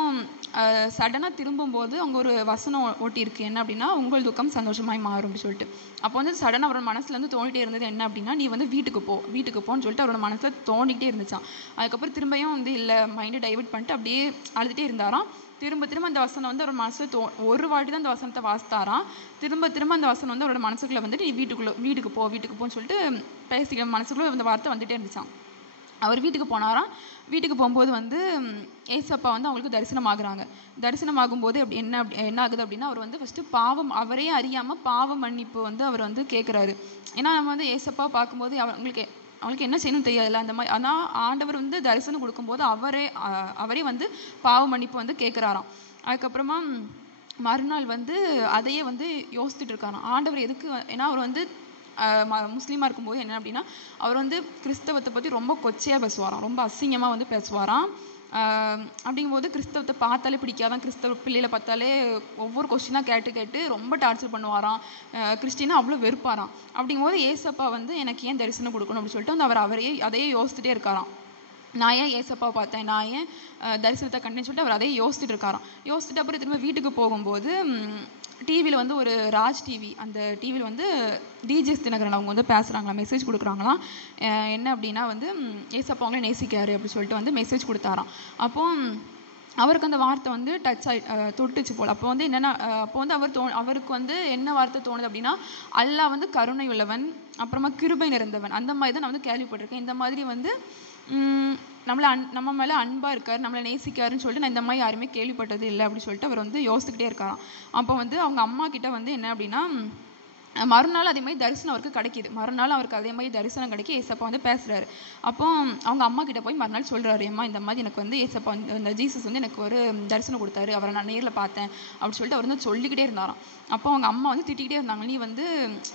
சடனாக திரும்பும்போது அவங்க ஒரு வசனம் ஓட்டியிருக்கு, என்ன அப்படின்னா உங்கள் துக்கம் சந்தோஷமாய் மாறும் அப்படின்னு சொல்லிட்டு. அப்போ வந்து சடனாக அவரோட மனசில் வந்து தோண்டிகிட்டே இருந்தது என்ன அப்படின்னா, நீ வந்து வீட்டுக்கு போன்னு சொல்லிட்டு அவரோட மனசில் தோண்டிக்கிட்டே இருந்துச்சான். அதுக்கப்புறம் திரும்பியும் வந்து இல்லை, மைண்டை டைவர்ட் பண்ணிட்டு அப்படியே அழுதுகிட்டே இருந்தாராம். திரும்ப அந்த வசனம் வந்து அவர் மனசில் ஒரு வாட்டி தான் அந்த வசனத்தை வாசித்தாராம். திரும்ப அந்த வசனம் வந்து அவரோட மனசுக்குள்ளே வந்துட்டு நீ வீட்டுக்கு போன்னு சொல்லிட்டு பேசிக்க மனசுக்குள்ளே அந்த வார்த்தை வந்துட்டே இருந்துச்சான். அவர் வீட்டுக்கு போனாராம். வீட்டுக்கு போகும்போது வந்து ஏசப்பா வந்து அவங்களுக்கு தரிசனமாகும்போது அப்படி என்ன ஆகுது அப்படின்னா, அவர் வந்து ஃபஸ்ட்டு அவரே அறியாமல் பாவ மன்னிப்பு வந்து அவர் வந்து கேட்குறாரு. ஏன்னா நம்ம வந்து ஏசப்பா பார்க்கும்போது அவங்களுக்கு என்ன செய்யணும்னு தெரியாதுல்ல, அந்த மாதிரி. ஆனால் ஆண்டவர் வந்து தரிசனம் கொடுக்கும்போது அவரே வந்து பாவ மன்னிப்பு வந்து கேட்குறாராம். அதுக்கப்புறமா மறுநாள் வந்து அதையே வந்து யோசிச்சுட்டு இருக்காராம், ஆண்டவர் எதுக்கு. ஏன்னா அவர் வந்து முஸ்லீமாக இருக்கும்போது என்ன அப்படின்னா அவர் வந்து கிறிஸ்தவத்தை பற்றி ரொம்ப கொச்சையாக பேசுவாராம், ரொம்ப அசிங்கமாக வந்து பேசுவாராம். அப்படிங்கும்போது கிறிஸ்தவத்தை பார்த்தாலே பிடிக்காதான், கிறிஸ்தவ பிள்ளைகளை பார்த்தாலே ஒவ்வொரு கொஸ்டினாக கேட்டு ரொம்ப டார்ச்சர் பண்ணுவாராம். கிறிஸ்டினா அவ்வளோ வெறுப்பாராம். அப்படிங்கும்போது ஏசப்பா வந்து எனக்கு ஏன் தரிசனம் கொடுக்கணும் அப்படின்னு சொல்லிட்டு வந்து அதையே யோசிச்சுட்டே இருக்காராம். நான் ஏன் ஏசப்பாவை பார்த்தேன், நான் ஏன் தரிசனத்தை கண்டேன்னு சொல்லிட்டு அவர் அதையே யோசிச்சுட்டு இருக்காராம். யோசிச்சுட்டு அப்புறம் திரும்ப வீட்டுக்கு போகும்போது டிவியில் வந்து ஒரு ராஜ் டிவி, அந்த டிவியில் வந்து டிஜிஎஸ் தினகரன் அவங்க வந்து பேசுகிறாங்களாம், மெசேஜ் கொடுக்குறாங்களாம். என்ன அப்படின்னா வந்து ஏசப்பா அவங்களே நேசிக்காரு அப்படின்னு சொல்லிட்டு வந்து மெசேஜ் கொடுத்தாராம். அப்போ அவருக்கு அந்த வார்த்தை வந்து தொட்டுச்சு போல். அப்போ வந்து என்னென்னா அப்போ வந்து அவருக்கு வந்து என்ன வார்த்தை தோணுது அப்படின்னா, அல்லாஹ் வந்து கருணை உள்ளவன், அப்புறமா கிருபை நிறைந்தவன், அந்த மாதிரி தான் நான் வந்து கேள்விப்பட்டிருக்கேன். இந்த மாதிரி வந்து நம்ம மேலே அன்பாக இருக்கார், நம்மளை நேசிக்காருன்னு சொல்லிட்டு நான் இந்த மாதிரி யாருமே கேள்விப்பட்டது இல்லை அப்படின்னு சொல்லிட்டு அவர் வந்து யோசிச்சுக்கிட்டே இருக்காராம். அப்போ வந்து அவங்க அம்மா கிட்ட வந்து என்ன அப்படின்னா மறுநாள் அதே மாதிரி தரிசனம் அவருக்கு கிடைக்கிது. மறுநாள் அவருக்கு அதே மாதிரி தரிசனம் கிடைக்கி ஏசப்பா வந்து பேசுகிறாரு. அப்போ அவங்க அம்மா கிட்ட போய் மறுநாள் சொல்கிறாரு, அம்மா இந்த மாதிரி எனக்கு வந்து ஏசப்பா வந்து இந்த ஜீசஸ் வந்து எனக்கு ஒரு தரிசனம் கொடுத்தாரு, அவரை நான் நேரில் பார்த்தேன் அப்படின்னு சொல்லிட்டு அவர் வந்து சொல்லிக்கிட்டே இருந்தாராம். அப்போ அவங்க அம்மா வந்து திட்டிக்கிட்டே இருந்தாங்க, நீ வந்து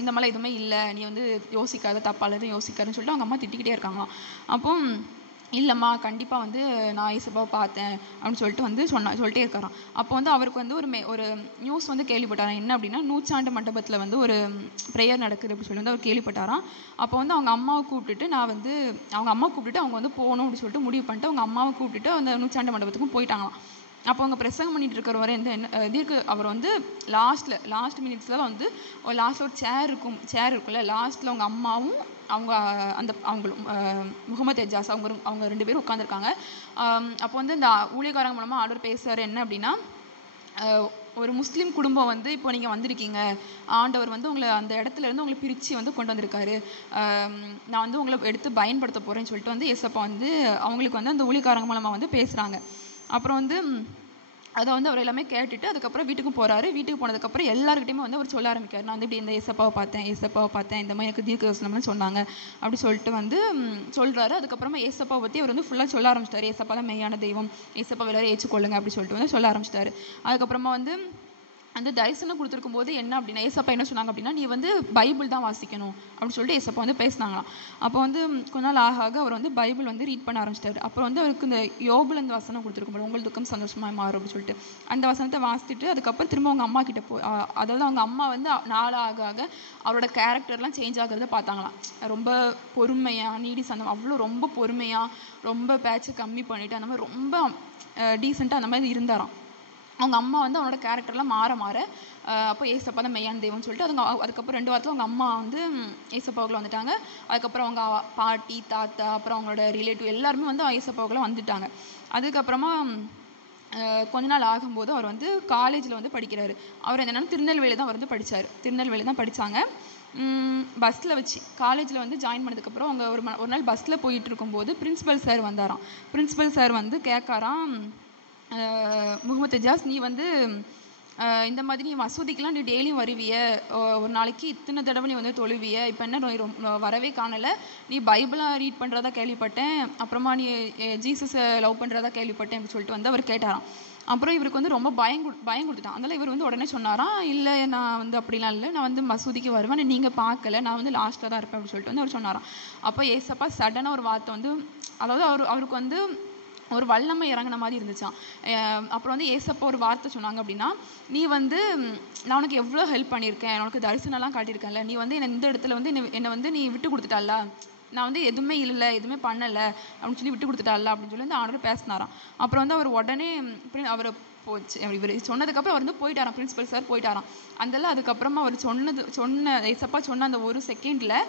இந்த மாதிரிலாம் எதுவுமே இல்லை, நீ வந்து யோசிக்காத, தப்பால் எதுவும் யோசிக்காதுன்னு சொல்லிட்டு அவங்க அம்மா திட்டிக்கிட்டே இருக்காங்களாம். அப்போ இல்லைம்மா கண்டிப்பாக வந்து நான் ஏசப்பாவை பார்த்தேன் அப்படின்னு சொல்லிட்டு வந்து சொல்லிட்டே இருக்காராம். அப்போ வந்து அவருக்கு வந்து ஒரு நியூஸ் வந்து கேள்விப்பட்டாராம். என்ன அப்படின்னா, நூற்றாண்டு மண்டபத்தில் வந்து ஒரு ப்ரேயர் நடக்குது அப்படின்னு சொல்லி வந்து அவர் கேள்விப்பட்டாராம். அப்போ வந்து அவங்க அம்மாவை கூப்பிட்டுட்டு அவங்க வந்து போகணும் அப்படின்னு சொல்லிட்டு முடிவு பண்ணிட்டு அவங்க அம்மாவை கூப்பிட்டுட்டு அந்த நூற்றாண்டு மண்டபத்துக்கும் போயிட்டாங்களாம். அப்போ அவங்க பிரசங்கம் பண்ணிட்டு இருக்கிறவரை அவர் வந்து லாஸ்ட் மினிட்ஸில் வந்து லாஸ்ட்டில் ஒரு சேர் இருக்குல்ல, லாஸ்ட்டில் அவங்க அம்மாவும் அவங்களும் முகமது எஜாஸ் அவங்க 2 பேரும் உட்காந்துருக்காங்க. அப்போ வந்து இந்த ஊழியக்காரங்க மூலமாக ஆண்டவர் பேசுகிறாரு. என்ன அப்படின்னா, ஒரு முஸ்லீம் குடும்பம் வந்து இப்போ நீங்கள் வந்திருக்கீங்க, ஆண்டவர் வந்து உங்களை அந்த இடத்துல இருந்து உங்களை பிரித்து வந்து கொண்டு வந்திருக்காரு, நான் வந்து உங்களை எடுத்து பயன்படுத்த போகிறேன்னு சொல்லிட்டு வந்து ஏசப்பா வந்து அவங்களுக்கு வந்து அந்த ஊழியக்காரங்க மூலமாக வந்து பேசுகிறாங்க. அப்புறம் வந்து அதை வந்து அவர் எல்லாமே கேட்டுட்டு அதுக்கப்புறம் வீட்டுக்கும் போகிறாரு. வீட்டுக்கு போனதுக்கப்புறம் எல்லாருக்கிட்டையுமே வந்து அவர் சொல்ல ஆரம்பிக்கார், நான் வந்து இப்படி இந்த ஏசப்பாவை பார்த்தேன், இந்த மாதிரி எனக்கு தீர்க்கதரிசனம்னு சொன்னாங்க அப்படி சொல்லிட்டு வந்து சொல்கிறாரு. அதுக்கப்புறமா ஏசப்பாவை பற்றி அவர் வந்து ஃபுல்லாக சொல்ல ஆரம்பிச்சிட்டாரு, ஏசப்பா தான் மெய்யான தெய்வம், ஏசப்பா எல்லாரும் ஏற்றுக்கொள்ளுங்க அப்படி சொல்லிட்டு வந்து சொல்ல ஆரம்பிச்சிட்டாரு. அதுக்கப்புறமா வந்து அந்த தரிசனம் கொடுத்துருக்கும் போது என்ன அப்படின்னா ஏசப்பா என்ன சொன்னாங்க அப்படின்னா, நீ வந்து பைபிள் தான் வாசிக்கணும் அப்படின்னு சொல்லிட்டு ஏசப்பா வந்து பேசினாங்களாம். அப்போ வந்து கொஞ்ச நாள் ஆக ஆக அவர் வந்து பைபிள் வந்து ரீட் பண்ண ஆரம்பிச்சிட்டாரு. அப்புறம் வந்து அவருக்கு இந்த யோபுல இந்த வசனம் கொடுத்துருக்கும், உங்கள் துக்கம் சந்தோஷமாக மாறும் அப்படின்னு சொல்லிட்டு அந்த வசனத்தை வாசிச்சுட்டு அதுக்கப்புறம் திரும்ப அவங்க அம்மா கிட்ட அதாவது அவங்க அம்மா வந்து நாள் ஆக ஆக அவரோட கேரக்டர்லாம் சேஞ்ச் ஆகுறத பார்த்தாங்களாம். ரொம்ப பொறுமையா, நீடி சந்தம், அவ்வளோ ரொம்ப பொறுமையா, ரொம்ப பேச்சை கம்மி பண்ணிட்டு அந்த மாதிரி ரொம்ப டீசெண்டாக அந்த மாதிரி இருந்தாராம். அவங்க அம்மா வந்து அவனோட கேரக்டர்லாம் மாற மாற அப்போ ஏசப்பா தான் மெய்யான தெய்வம்னு சொல்லிட்டு அதுக்கப்புறம் 2 வாரத்தில் அவங்க அம்மா வந்து ஏசப்பாவுக்குள்ள வந்துட்டாங்க. அதுக்கப்புறம் அவங்க பாட்டி, தாத்தா, அப்புறம் அவங்களோட ரிலேட்டிவ் எல்லாருமே வந்து ஏசப்பாவுக்குள்ள வந்துட்டாங்க. அதுக்கப்புறமா கொஞ்ச நாள் ஆகும்போது அவர் வந்து காலேஜில் வந்து படிக்கிறாரு. அவர் என்னன்னா திருநெல்வேலி தான் அவர் வந்து படித்தார். திருநெல்வேலி தான் படித்தாங்க. பஸ்ஸில் வச்சு காலேஜில் வந்து ஜாயின் பண்ணதுக்கப்புறம் அவங்க ஒரு நாள் பஸ்ஸில் போயிட்டு இருக்கும்போது பிரின்சிபல் சார் வந்தாராம். பிரின்சிபல் சார் வந்து கேட்காராம், முகமது எஜாஸ், நீ வந்து இந்த மாதிரி நீ மசூதிக்கெலாம் நீ டெய்லியும் வருவிய, ஒரு நாளைக்கு இத்தனை தடவை நீ வந்து தொழுவிய, இப்போ என்ன வரவே காணலை, நீ பைபிளாக ரீட் பண்ணுறதா கேள்விப்பட்டேன், அப்புறமா நீ ஜீசஸை லவ் பண்ணுறதா கேள்விப்பட்டேன் அப்படின்னு சொல்லிட்டு வந்து அவர் கேட்டாராம். அப்புறம் இவருக்கு வந்து ரொம்ப பயம் கொடுத்துட்டான். அதனால் இவர் வந்து உடனே சொன்னாராம், இல்லை நான் வந்து அப்படிலாம் இல்லை, நான் வந்து மசூதிக்கு வருவேன், நீங்கள் பார்க்கல, நான் வந்து லாஸ்ட்டில் தான் இருப்பேன் அப்படின்னு சொல்லிட்டு வந்து அவர் சொன்னாராம். அப்போ ஏசப்பா சடனாக ஒரு வார்த்தை வந்து, அதாவது அவருக்கு வந்து ஒரு வல்லமை இறங்கின மாதிரி இருந்துச்சான். அப்புறம் வந்து ஏசப்பா ஒரு வார்த்தை சொன்னாங்க அப்படின்னா, நீ வந்து நான் உனக்கு எவ்வளோ ஹெல்ப் பண்ணியிருக்கேன், உனக்கு தரிசனம்லாம் காட்டியிருக்கேன்ல, நீ வந்து இந்த இடத்துல வந்து என்னை வந்து நீ விட்டு கொடுத்துட்டால, நான் வந்து எதுவுமே இல்லை எதுவுமே பண்ணலை அப்படின்னு சொல்லி விட்டு கொடுத்துட்டால அப்படின்னு சொல்லி வந்து அவரோட பேசினாராம். அப்புறம் வந்து அவர் உடனே அவர் இவர் சொன்னதுக்கப்புறம் அவர் வந்து போயிட்டாராம், பிரின்சிபல் சார் போயிட்டாராம். அதெல்லாம் அதுக்கப்புறமா அவர் சொன்ன ஏசப்பா சொன்ன அந்த ஒரு செகண்டில்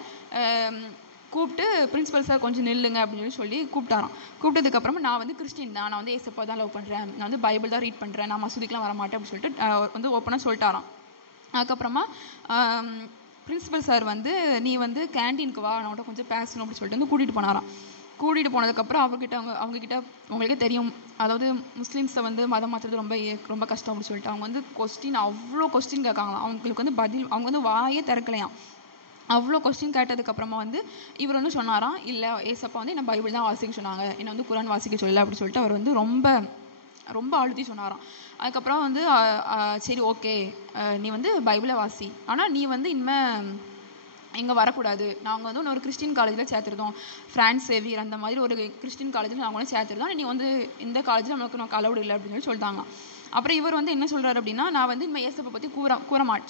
கூப்பிட்டு, பிரின்சிபல் சார் கொஞ்சம் நில்லுங்க அப்படின்னு சொல்லி கூப்பிட்டாராம். கூப்பிட்டதுக்கப்புறமா நான் வந்து கிறிஸ்டின் தான், நான் வந்து ஏசப்பா தான் லவ் பண்ணுறேன், நான் வந்து பைபிள் தான் ரீட் பண்ணுறேன், நான் மசூதிக்கெலாம் வர மாட்டேன் அப்படின்னு சொல்லிட்டு வந்து ஓப்பனாக சொல்லிட்டாராம். அதுக்கப்புறமா பிரின்சிபல் சார் வந்து நீ வந்து கேன்டீனுக்கு வா, நான் கொஞ்சம் பேசணும் அப்படின்னு சொல்லிட்டு வந்து கூட்டிகிட்டு போனாராம். கூட்டிகிட்டு போனதுக்கப்புறம் அவங்கக்கிட்ட உங்களுக்கே தெரியும், அதாவது முஸ்லீம்ஸை வந்து மதம் மாற்றுறது ரொம்ப கஷ்டம் அப்படின்னு சொல்லிட்டு அவங்க வந்து அவ்வளோ கொஸ்டின் கேட்காங்களாம். அவங்களுக்கு வந்து பதில் அவங்க வந்து வாயே திறக்கலையாம். அவ்வளோ கொஸ்டின் கேட்டதுக்கப்புறமா வந்து இவர் வந்து சொன்னாராம், இல்லை ஏசப்பா வந்து என்னை பைபிள் தான் வாசிக்க சொன்னாங்க, என்னை வந்து குரான் வாசிக்க சொல்லலை அப்படின்னு சொல்லிட்டு அவர் வந்து ரொம்ப ரொம்ப அழுத்தி சொன்னாராம். அதுக்கப்புறம் வந்து சரி ஓகே, நீ வந்து பைபிளை வாசி, ஆனால் நீ வந்து இனிமேல் இங்கே வரக்கூடாது, நாங்கள் வந்து ஒரு கிறிஸ்டின் காலேஜில் சேர்த்துருந்தோம், ஃப்ரான்ஸ் சேவியர் அந்த மாதிரி ஒரு கிறிஸ்டின் காலேஜில் நாங்கள் வந்து சேர்த்துருந்தோம், நீ வந்து இந்த காலேஜில் நமக்கு அலவுட் இல்லை அப்படின்னு சொல்லி சொல்லிட்டாங்க. அப்புறம் இவர் வந்து என்ன சொல்கிறார் அப்படின்னா, நான் வந்து இனிமேல் ஏசப்பை பற்றி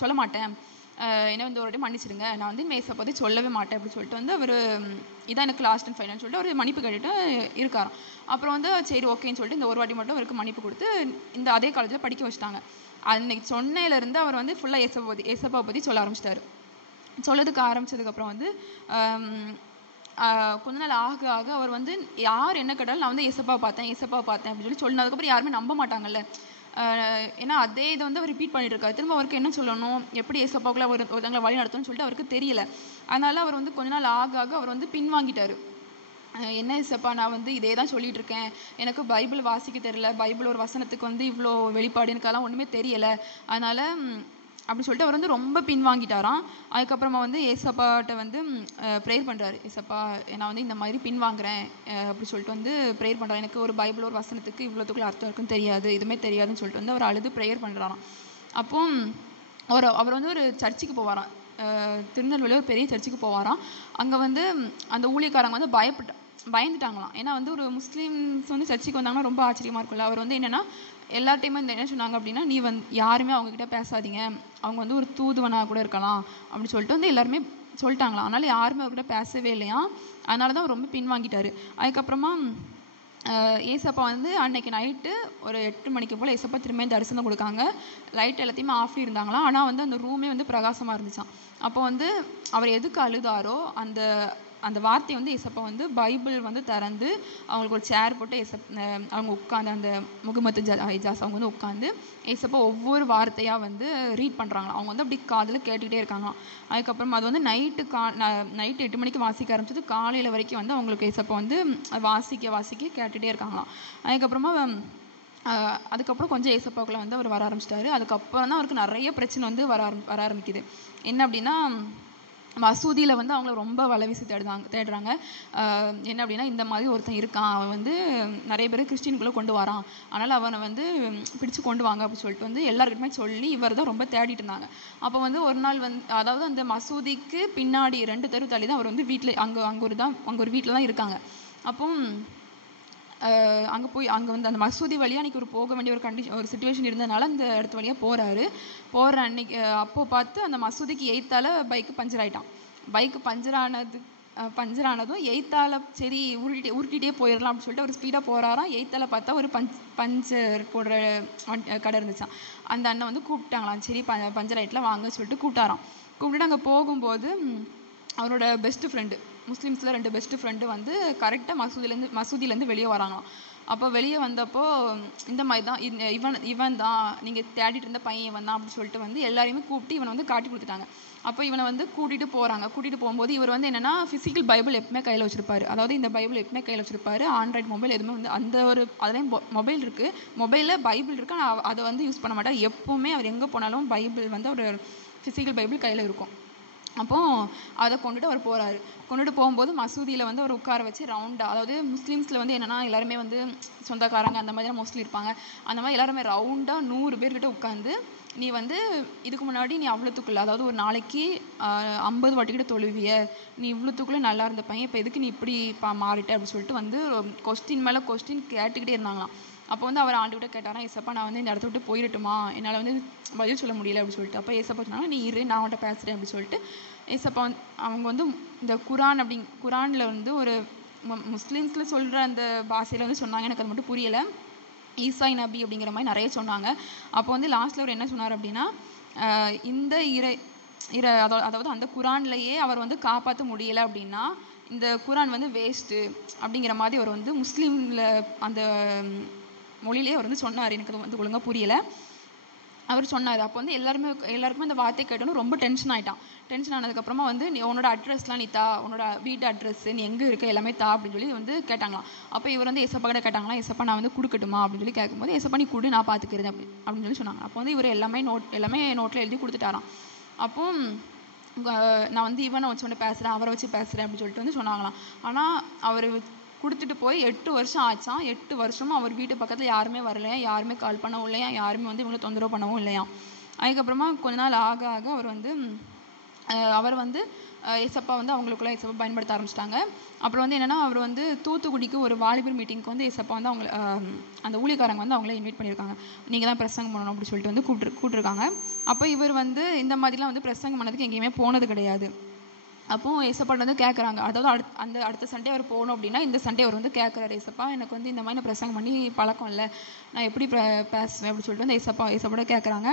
சொல்ல மாட்டேன், என்ன வந்து ஒரு மன்னிச்சிடுங்க, நான் வந்து மேசை பற்றி சொல்லவே மாட்டேன் அப்படின்னு சொல்லிட்டு வந்து அவர் இதான் எனக்கு லாஸ்ட் அண்ட் ஃபைனல் சொல்லிட்டு அவர் மன்னிப்பு கேட்டுட்டு இருக்காராம். அப்புறம் வந்து சரி ஓகேன்னு சொல்லிட்டு இந்த ஒரு வாட்டி மட்டும் அவருக்கு மன்னிப்பு கொடுத்து இந்த அதே காலேஜில் படிக்க வச்சுட்டாங்க. அன்னைக்கு சொன்னையிலேருந்து அவர் வந்து ஃபுல்லாக ஏசப்பா பற்றி சொல்ல ஆரம்பிச்சிட்டாரு. சொல்லதுக்கு ஆரம்பிச்சதுக்கப்புறம் வந்து கொஞ்ச நாள் ஆக ஆக அவர் வந்து யார் என்ன கேட்டாலும் நான் வந்து ஏசப்பா பார்த்தேன் அப்படின்னு சொல்லி சொன்னதுக்கப்புறம் யாருமே நம்ப மாட்டாங்கல்ல. ஏன்னா அதே இதை வந்து அவர் ரிப்பீட் பண்ணிட்டு இருக்காரு. திரும்ப அவருக்கு என்ன சொல்லணும், எப்படி ஏசப்பாவுக்குள்ள ஒருத்தங்களை வழி நடத்தணும்னு சொல்லிட்டு அவருக்கு தெரியல. அதனால அவர் வந்து கொஞ்ச நாள் ஆக ஆக அவர் வந்து பின்வாங்கிட்டாரு. என்ன ஏசப்பா, நான் வந்து இதே தான் சொல்லிட்டு இருக்கேன், எனக்கு பைபிள் வாசிக்க தெரியல, பைபிள் ஒரு வசனத்துக்கு வந்து இவ்வளோ வெளிப்பாடு எனக்கெல்லாம் ஒன்றுமே தெரியலை, அதனால அப்படி சொல்லிட்டு அவர் வந்து ரொம்ப பின்வாங்கிட்டாராம். அதுக்கப்புறமா வந்து ஏசப்பாட்ட வந்து ப்ரேயர் பண்ணுறாரு, ஏசப்பா நான் வந்து இந்த மாதிரி பின்வாங்குறேன் அப்படி சொல்லிட்டு வந்து ப்ரேயர் பண்ணுறாரு, எனக்கு ஒரு பைபிள் ஒரு வசனத்துக்கு இவ்வளோத்துக்குள்ள அர்த்தம் இருக்குன்னு தெரியாது, எதுவுமே தெரியாதுன்னு சொல்லிட்டு வந்து அவர் அழுது ப்ரேயர் பண்ணுறாராம். அப்போ அவர் வந்து ஒரு சர்ச்சுக்கு போவாராம், திருநெல்வேலி ஒரு பெரிய சர்ச்சுக்கு போவாராம். அங்கே வந்து அந்த ஊழியக்காரங்க வந்து பயந்துட்டாங்களாம். ஏன்னா வந்து ஒரு முஸ்லீம்ஸ் வந்து சர்ச்சுக்கு வந்தாங்கன்னா ரொம்ப ஆச்சரியமாக இருக்கும்ல. அவர் வந்து என்னென்னா எல்லாத்தையுமே என்ன சொன்னாங்க அப்படின்னா, நீ வந்து யாருமே அவங்கக்கிட்ட பேசாதீங்க, அவங்க வந்து ஒரு தூதுவனாக கூட இருக்கலாம் அப்படின்னு சொல்லிட்டு வந்து எல்லாருமே சொல்லிட்டாங்களாம். அதனால யாருமே அவர்கிட்ட பேசவே இல்லையா. அதனால தான் அவர் ரொம்ப பின்வாங்கிட்டார். அதுக்கப்புறமா ஏசப்பா வந்து அன்னைக்கு நைட்டு ஒரு 8 மணிக்கு போல் ஏசப்பா திரும்பியும் தரிசனம் கொடுக்காங்க. லைட் எல்லாத்தையுமே ஆஃப்லி இருந்தாங்களாம். ஆனால் வந்து அந்த ரூமே வந்து பிரகாசமாக இருந்துச்சான். அப்போ வந்து அவர் எதுக்கு அழுதாரோ அந்த வார்த்தையை வந்து ஏசப்பா வந்து பைபிள் வந்து திறந்து அவங்களுக்கு ஒரு சேர் போட்டு அவங்க உட்காந்து அந்த முகமது எஜாஸ் அவங்க வந்து உட்காந்து ஏசப்பா ஒவ்வொரு வார்த்தையாக வந்து ரீட் பண்ணுறாங்களாம். அவங்க வந்து அப்படி காதில் கேட்டுக்கிட்டே இருக்காங்களாம். அதுக்கப்புறம் அது வந்து நைட்டு 8 மணிக்கு வாசிக்க ஆரம்பிச்சது காலையில் வரைக்கும் வந்து அவங்களுக்கு ஏசப்பா வந்து வாசிக்க கேட்டுகிட்டே இருக்காங்களாம். அதுக்கப்புறம் கொஞ்சம் ஏசப்பாக்குள்ள வந்து அவர் வர ஆரம்பிச்சிட்டாரு. அதுக்கப்புறம் தான் அவருக்கு நிறைய பிரச்சனை வந்து வர ஆரம்பிக்குது. என்ன அப்படின்னா, மசூதியில் வந்து அவங்கள ரொம்ப வலை வீசி தேடுறாங்க. என்ன அப்படின்னா, இந்த மாதிரி ஒருத்தன் இருக்கான், அவன் வந்து நிறைய பேர் கிறிஸ்டின்குள்ளே கொண்டு வரான், அதனால் அவனை வந்து பிடிச்சு கொண்டு வாங்க அப்படின்னு சொல்லிட்டு வந்து எல்லாருக்கிட்டுமே சொல்லி இவர் தான் ரொம்ப தேடிட்டு இருந்தாங்க. அப்போ வந்து ஒரு நாள் வந்து, அதாவது அந்த மசூதிக்கு பின்னாடி 2 தெரு தள்ளி தான் அவர் வந்து வீட்டில் அங்கே ஒரு வீட்டில் தான் இருக்காங்க. அப்போ அங்கே வந்து அந்த மசூதி வழியாக அன்றைக்கி ஒரு போக வேண்டிய ஒரு சுச்சுவேஷன் இருந்ததுனால அந்த இடத்து வழியாக போகிற அன்னைக்கு அப்போ பார்த்து அந்த மசூதிக்கு எய்த்தால பைக்கு பஞ்சர் ஆகிட்டான். பைக்கு பஞ்சர் ஆனதும் எய்த்தால சரி உருட்டிகிட்டே போயிடலாம் அப்படின்னு சொல்லிட்டு அவர் ஸ்பீடாக போகிறாராம். எய்த்தால பார்த்தா ஒரு பஞ்சர் போடுற கடை இருந்துச்சான். அந்த அண்ணன் வந்து கூப்பிட்டாங்களாம், சரி பஞ்சர் ஆகிட்டுலாம் வாங்க சொல்லிட்டு கூப்பிட்டுட்டு அங்கே போகும்போது அவரோட பெஸ்ட் ஃப்ரெண்டு, முஸ்லீம்ஸில் 2 பெஸ்ட் ஃப்ரெண்டு வந்து கரெக்டாக மசூதியிலேருந்து வெளியே வராங்களாம். அப்போ வெளியே வந்தப்போ இந்த மாதிரி தான் இவன் தான் நீங்கள் தேடிட்டு இருந்த பையன் இவன் தான் அப்படின்னு சொல்லிட்டு வந்து எல்லாரையுமே கூப்பிட்டு இவனை வந்து காட்டி கொடுத்துட்டாங்க. அப்போ இவனை வந்து கூட்டிகிட்டு போகும்போது இவர் வந்து என்னென்னா ஃபிசிக்கல் பைபிள் எப்பவுமே கையில் வச்சுருப்பாரு. அதாவது இந்த பைபிள் எப்பவுமே கையில் வச்சுருப்பாரு. ஆண்ட்ராய்டு மொபைல் எதுவுமே வந்து அதுலேயும் மொபைல் இருக்குது, மொபைலில் பைபிள் இருக்குது, ஆனால் அதை வந்து யூஸ் பண்ண மாட்டார். எப்போவுமே அவர் எங்கே போனாலும் பைபிள் வந்து ஒரு ஃபிசிக்கல் பைபிள் கையில் இருக்கும். அப்போது அதை கொண்டுட்டு அவர் போகிறாரு. கொண்டுட்டு போகும்போது மசூதியில் வந்து அவர் உட்கார வச்சு ரவுண்டாக, அதாவது முஸ்லீம்ஸில் வந்து என்னென்னா எல்லாருமே வந்து சொந்தக்காரங்க அந்த மாதிரி தான் மோஸ்ட்லி இருப்பாங்க. அந்த மாதிரி எல்லாருமே ரவுண்டாக 100 பேர்கிட்ட உட்காந்து, நீ வந்து இதுக்கு முன்னாடி நீ அவ்வளோத்துக்குள்ள, அதாவது ஒரு நாளைக்கு 50 வாட்டிக்கிட்ட தொழுவிய, நீ இவ்வளோத்துக்குள்ளே நல்லா இருந்த பையன், இப்போ எதுக்கு நீ இப்படி மாறிட்ட அப்படின்னு சொல்லிட்டு வந்து கொஸ்டின் மேலே கொஸ்டின் கேட்டுக்கிட்டே இருந்தாங்களாம். அப்போ வந்து அவர் ஆண்டுகிட்ட கேட்டாராம், ஏசப்பா நான் வந்து இந்த இடத்த விட்டு போயிடட்டுமா, என்னால் வந்து பதில் சொல்ல முடியல அப்படின்னு சொல்லிட்டு. அப்போ ஏசப்பா சொன்னாங்க, நீ இரு, நான் அவன்கிட்ட பேசுகிறேன் அப்படின்னு சொல்லிட்டு ஏசப்பா அவங்க வந்து இந்த குரானில் வந்து ஒரு முஸ்லீம்ஸில் சொல்கிற அந்த பாஷையில் வந்து சொன்னாங்க. எனக்கு அது மட்டும் புரியலை. ஈசாய் நபி அப்படிங்கிற மாதிரி நிறைய சொன்னாங்க. அப்போ வந்து லாஸ்ட்டில் அவர் என்ன சொன்னார் அப்படின்னா, இந்த அதாவது அந்த குரான்லையே அவர் வந்து காப்பாற்ற முடியலை அப்படின்னா இந்த குரான் வந்து வேஸ்ட்டு அப்படிங்கிற மாதிரி அவர் வந்து முஸ்லீமில் அந்த மொழியிலே அவர் வந்து சொன்னார். எனக்கு அது வந்து ஒழுங்காக புரியலை, அவர் சொன்னார். அப்போ வந்து எல்லாருக்குமே அந்த வார்த்தை கேட்டோன்னு ரொம்ப டென்ஷன் ஆனதுக்கப்புறமா வந்து நீ உன்னோட அட்ரஸ்லாம் நீ தா, உன்னோட வீட்டு அட்ரஸ், நீ எங்கே இருக்க எல்லாமே தா அப்படின்னு சொல்லி வந்து கேட்டாங்களாம். அப்போ இவர் வந்து ஏசப்பா கிட்ட கேட்டாங்களாம், ஏசப்பா நான் வந்து கொடுக்கட்டுமா அப்படின்னு சொல்லி கேட்கும்போது, ஏசப்பா நீ கொடு, நான் பார்த்துக்கிறேன் அப்படின்னு சொல்லி சொன்னாங்க. அப்போ வந்து இவர் எல்லாமே நோட்டில் எழுதி கொடுத்துட்டாராம். அப்போ நான் வந்து இவனை வச்சு பேசுகிறேன், அவரை வச்சு பேசுகிறேன் அப்படின்னு சொல்லிட்டு வந்து சொன்னாங்களாம். ஆனால் அவர் கொடுத்துட்டு போய் 8 வருஷம் ஆச்சான். 8 வருஷமும் அவர் வீட்டு பக்கத்தில் யாருமே வரலையா, யாருமே கால் பண்ணவும் இல்லையா, யாருமே வந்து இவங்களை தொந்தரவு பண்ணவும் இல்லையா. அதுக்கப்புறமா கொஞ்ச நாள் ஆக அவர் வந்து ஏசப்பா வந்து அவங்களுக்குள்ள ஏசப்பா பயன்படுத்த ஆரம்பிச்சிட்டாங்க. அப்புறம் வந்து என்னென்னா, அவர் வந்து தூத்துக்குடிக்கு ஒரு வாலிபர் மீட்டிங்க்கு வந்து ஏசப்பா வந்து அந்த ஊழியக்காரங்க வந்து அவங்கள இன்வைட் பண்ணியிருக்காங்க. நீங்கள் தான் பிரசங்கம் பண்ணணும் அப்படின்னு சொல்லிட்டு வந்து கூப்பிட்டுருக்காங்க. அப்போ இவர் வந்து இந்த மாதிரிலாம் வந்து பிரசங்கம் பண்ணதுக்கு எங்கேயுமே போனது கிடையாது. அப்போது ஏசப்பாட்ட வந்து கேட்குறாங்க, அதாவது அடுத்த சண்டே அவர் போகணும் அப்படின்னா இந்த சண்டே அவர் வந்து கேட்குறாரு, ஏசப்பா எனக்கு வந்து இந்த மாதிரி நான் பிரசங்கம் பண்ணி பழக்கம் இல்லை, நான் எப்படி பேசுவேன் அப்படின்னு சொல்லிட்டு வந்து ஏசப்பாட்ட கேட்குறாங்க.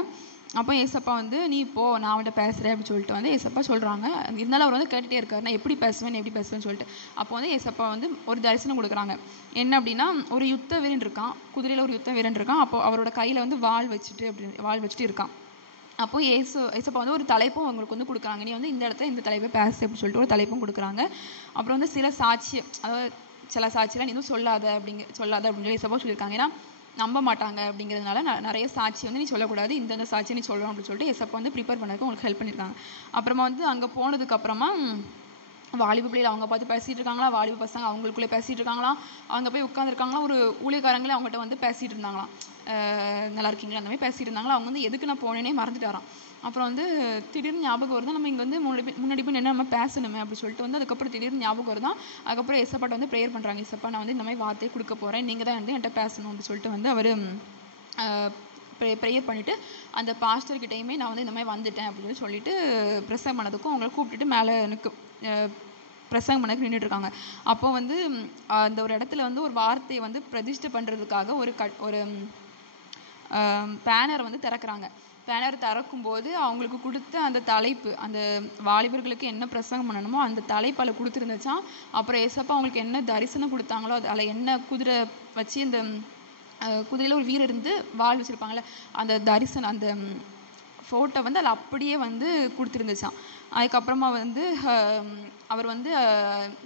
அப்போ ஏசப்பா வந்து நீ போ, நான் அவன்கிட்ட பேசுகிறேன் அப்படின்னு சொல்லிட்டு வந்து ஏசப்பா சொல்கிறாங்க. இருந்தாலும் அவர் வந்து கேட்டுகிட்டே இருக்காரு, நான் எப்படி பேசுவேன்னு சொல்லிட்டு. அப்போ வந்து ஏசப்பா வந்து ஒரு தரிசனம் கொடுக்குறாங்க. என்ன அப்படின்னா, ஒரு யுத்த வீரன் இருக்கான், குதிரையில் ஒரு யுத்த வீரன் இருக்கான். அப்போ அவரோட கையில் வந்து வாள் வச்சுட்டு இருக்கான். அப்போ ஏசப்பா வந்து ஒரு தலைப்பும் அவங்களுக்கு வந்து கொடுக்குறாங்க, நீ வந்து இந்த இடத்துல இந்த தலைப்பை பேசு அப்படின்னு சொல்லிட்டு ஒரு தலைப்பும் கொடுக்குறாங்க. அப்புறம் வந்து சில சாட்சியெல்லாம் நீ எதுவும் சொல்லாத அப்படின்னு சொல்லி ஏசப்பா சொல்லியிருக்காங்க. ஏன்னா நம்ப மாட்டாங்க அப்படிங்கிறதுனால நிறைய சாட்சி வந்து நீ சொல்லக்கூடாது, இந்த சாட்சியை நீ சொல்லணும் அப்படின்னு சொல்லிட்டு ஏசப்பா வந்து ப்ரிப்பேர் பண்ணதுக்கு உங்களுக்கு ஹெல்ப் பண்ணியிருக்காங்க. அப்புறமா வந்து அங்கே போனதுக்கப்புறமா வாலிப பிள்ளைகள் அவங்க பார்த்து பேசிகிட்டு இருக்காங்களா, வாலிப பசங்க அவங்களுக்குள்ளே பேசிகிட்டு இருக்காங்களாம். அவங்க போய் உட்காந்துருக்காங்களா, ஒரு ஊழியக்காரங்களே அவங்ககிட்ட வந்து பேசிகிட்டு இருந்தாங்களாம், நல்லா இருக்கீங்களா அந்த மாதிரி பேசிகிட்டு இருந்தாங்களா. அவங்க வந்து எதுக்கு நான் போனேனே மறந்துட்டாராம். அப்புறம் வந்து திடீர்னு ஞாபகம் வருது, நம்ம இங்கே வந்து முன்னாடி போய் என்ன நம்ம பேசணுமே அப்படின்னு சொல்லிட்டு வந்து அதுக்கப்புறம் திடீர்னு ஞாபகம் வருதான். அதுக்கப்புறம் ஏசப்பாட்ட வந்து ப்ரேயர் பண்ணுறாங்க, ஏசப்பா நான் வந்து இந்த மாதிரி வார்த்தையை கொடுக்க போகிறேன், நீங்கள் தான் வந்து என்கிட்ட பேசணும் அப்படின்னு சொல்லிட்டு வந்து அவர் ப்ரேயர் பண்ணிவிட்டு அந்த பாஸ்டர்கிட்டையுமே நான் வந்து இந்த மாதிரி வந்துட்டேன் அப்படின்னு சொல்லிட்டு பிரசங்கம் பண்ணதுக்கும் அவங்களை கூப்பிட்டுட்டு மேலே எனக்கு பிரசங்கம் பண்ணக்கு நின்றுட்டுருக்காங்க. அப்போ வந்து அந்த ஒரு இடத்துல வந்து ஒரு வார்த்தையை வந்து பிரதிஷ்டை பண்ணுறதுக்காக ஒரு பேனர் வந்து திறக்கிறாங்க. பேனர் திறக்கும்போது அவங்களுக்கு கொடுத்த அந்த தலைப்பு, அந்த வாலிபர்களுக்கு என்ன பிரசங்கம் பண்ணணுமோ அந்த தலைப்பால் கொடுத்துருந்துச்சான். அப்புறம் ஏசப்பா அவங்களுக்கு என்ன தரிசனம் கொடுத்தாங்களோ அதில் என்ன குதிரை வச்சு இந்த குதிரையில் ஒரு வீரர் இருந்து வாள் வச்சுருப்பாங்கள்ல, அந்த தரிசனம் அந்த ஃபோட்டோ வந்து அதில் அப்படியே வந்து கொடுத்துருந்துச்சான். அதுக்கப்புறமா வந்து அவர் வந்து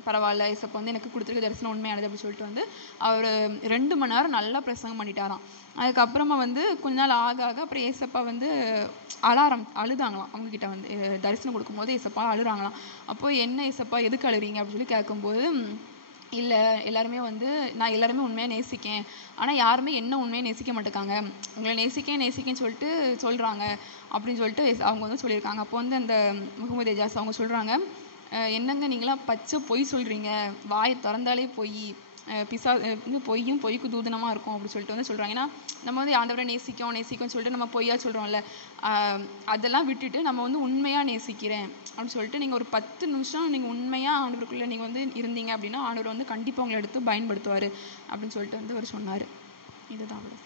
பரவாயில்ல ஏசப்பா வந்து எனக்கு கொடுத்துருக்க தரிசனம் உண்மையானது அப்படின்னு சொல்லிட்டு வந்து அவர் 2 மணி நேரம் நல்லா பிரசங்கம் பண்ணிட்டாராம். அதுக்கப்புறமா வந்து கொஞ்ச நாள் ஆக ஆக அப்புறம் ஏசப்பா வந்து அழுதாங்களாம். அவங்கக்கிட்ட வந்து தரிசனம் கொடுக்கும்போது ஏசப்பா அழுறாங்களாம். அப்போ என்ன ஏசப்பா எதுக்கு அழுறீங்க அப்படின்னு சொல்லி கேட்கும்போது, இல்லை எல்லாருமே வந்து நான் எல்லாருமே உண்மையாக நேசிக்கேன், ஆனால் யாருமே என்ன உண்மையாக நேசிக்க மாட்டேக்காங்க, உங்களை நேசிக்கேன்னு சொல்லிட்டு சொல்கிறாங்க அப்படின்னு சொல்லிட்டு அவங்க வந்து சொல்லியிருக்காங்க. அப்போ வந்து அந்த முகமது எஜாஸ் அவங்க சொல்கிறாங்க, என்னங்க நீங்களாம் பச்சை பொய் சொல்கிறீங்க, வாயை திறந்தாலே பொய், பொய்யும் பொய்க்கு தூதனமாக இருக்கும் அப்படின்னு சொல்லிட்டு வந்து சொல்கிறாங்க. ஏன்னா நம்ம வந்து ஆண்டவரை நேசிக்கும்னு சொல்லிட்டு நம்ம பொய்யா சொல்கிறோம்ல, அதெல்லாம் விட்டுட்டு நம்ம வந்து உண்மையாக நேசிக்கிறேன் அப்படின்னு சொல்லிட்டு நீங்கள் ஒரு 10 நிமிஷம் நீங்கள் உண்மையாக ஆண்டவருக்குள்ளே நீங்கள் வந்து இருந்தீங்க அப்படின்னா ஆண்டவர் வந்து கண்டிப்பாக உங்களை எடுத்து பயன்படுத்துவார் அப்படின்னு சொல்லிட்டு வந்து அவர் சொன்னார். இதுதான் அவ்வளோ.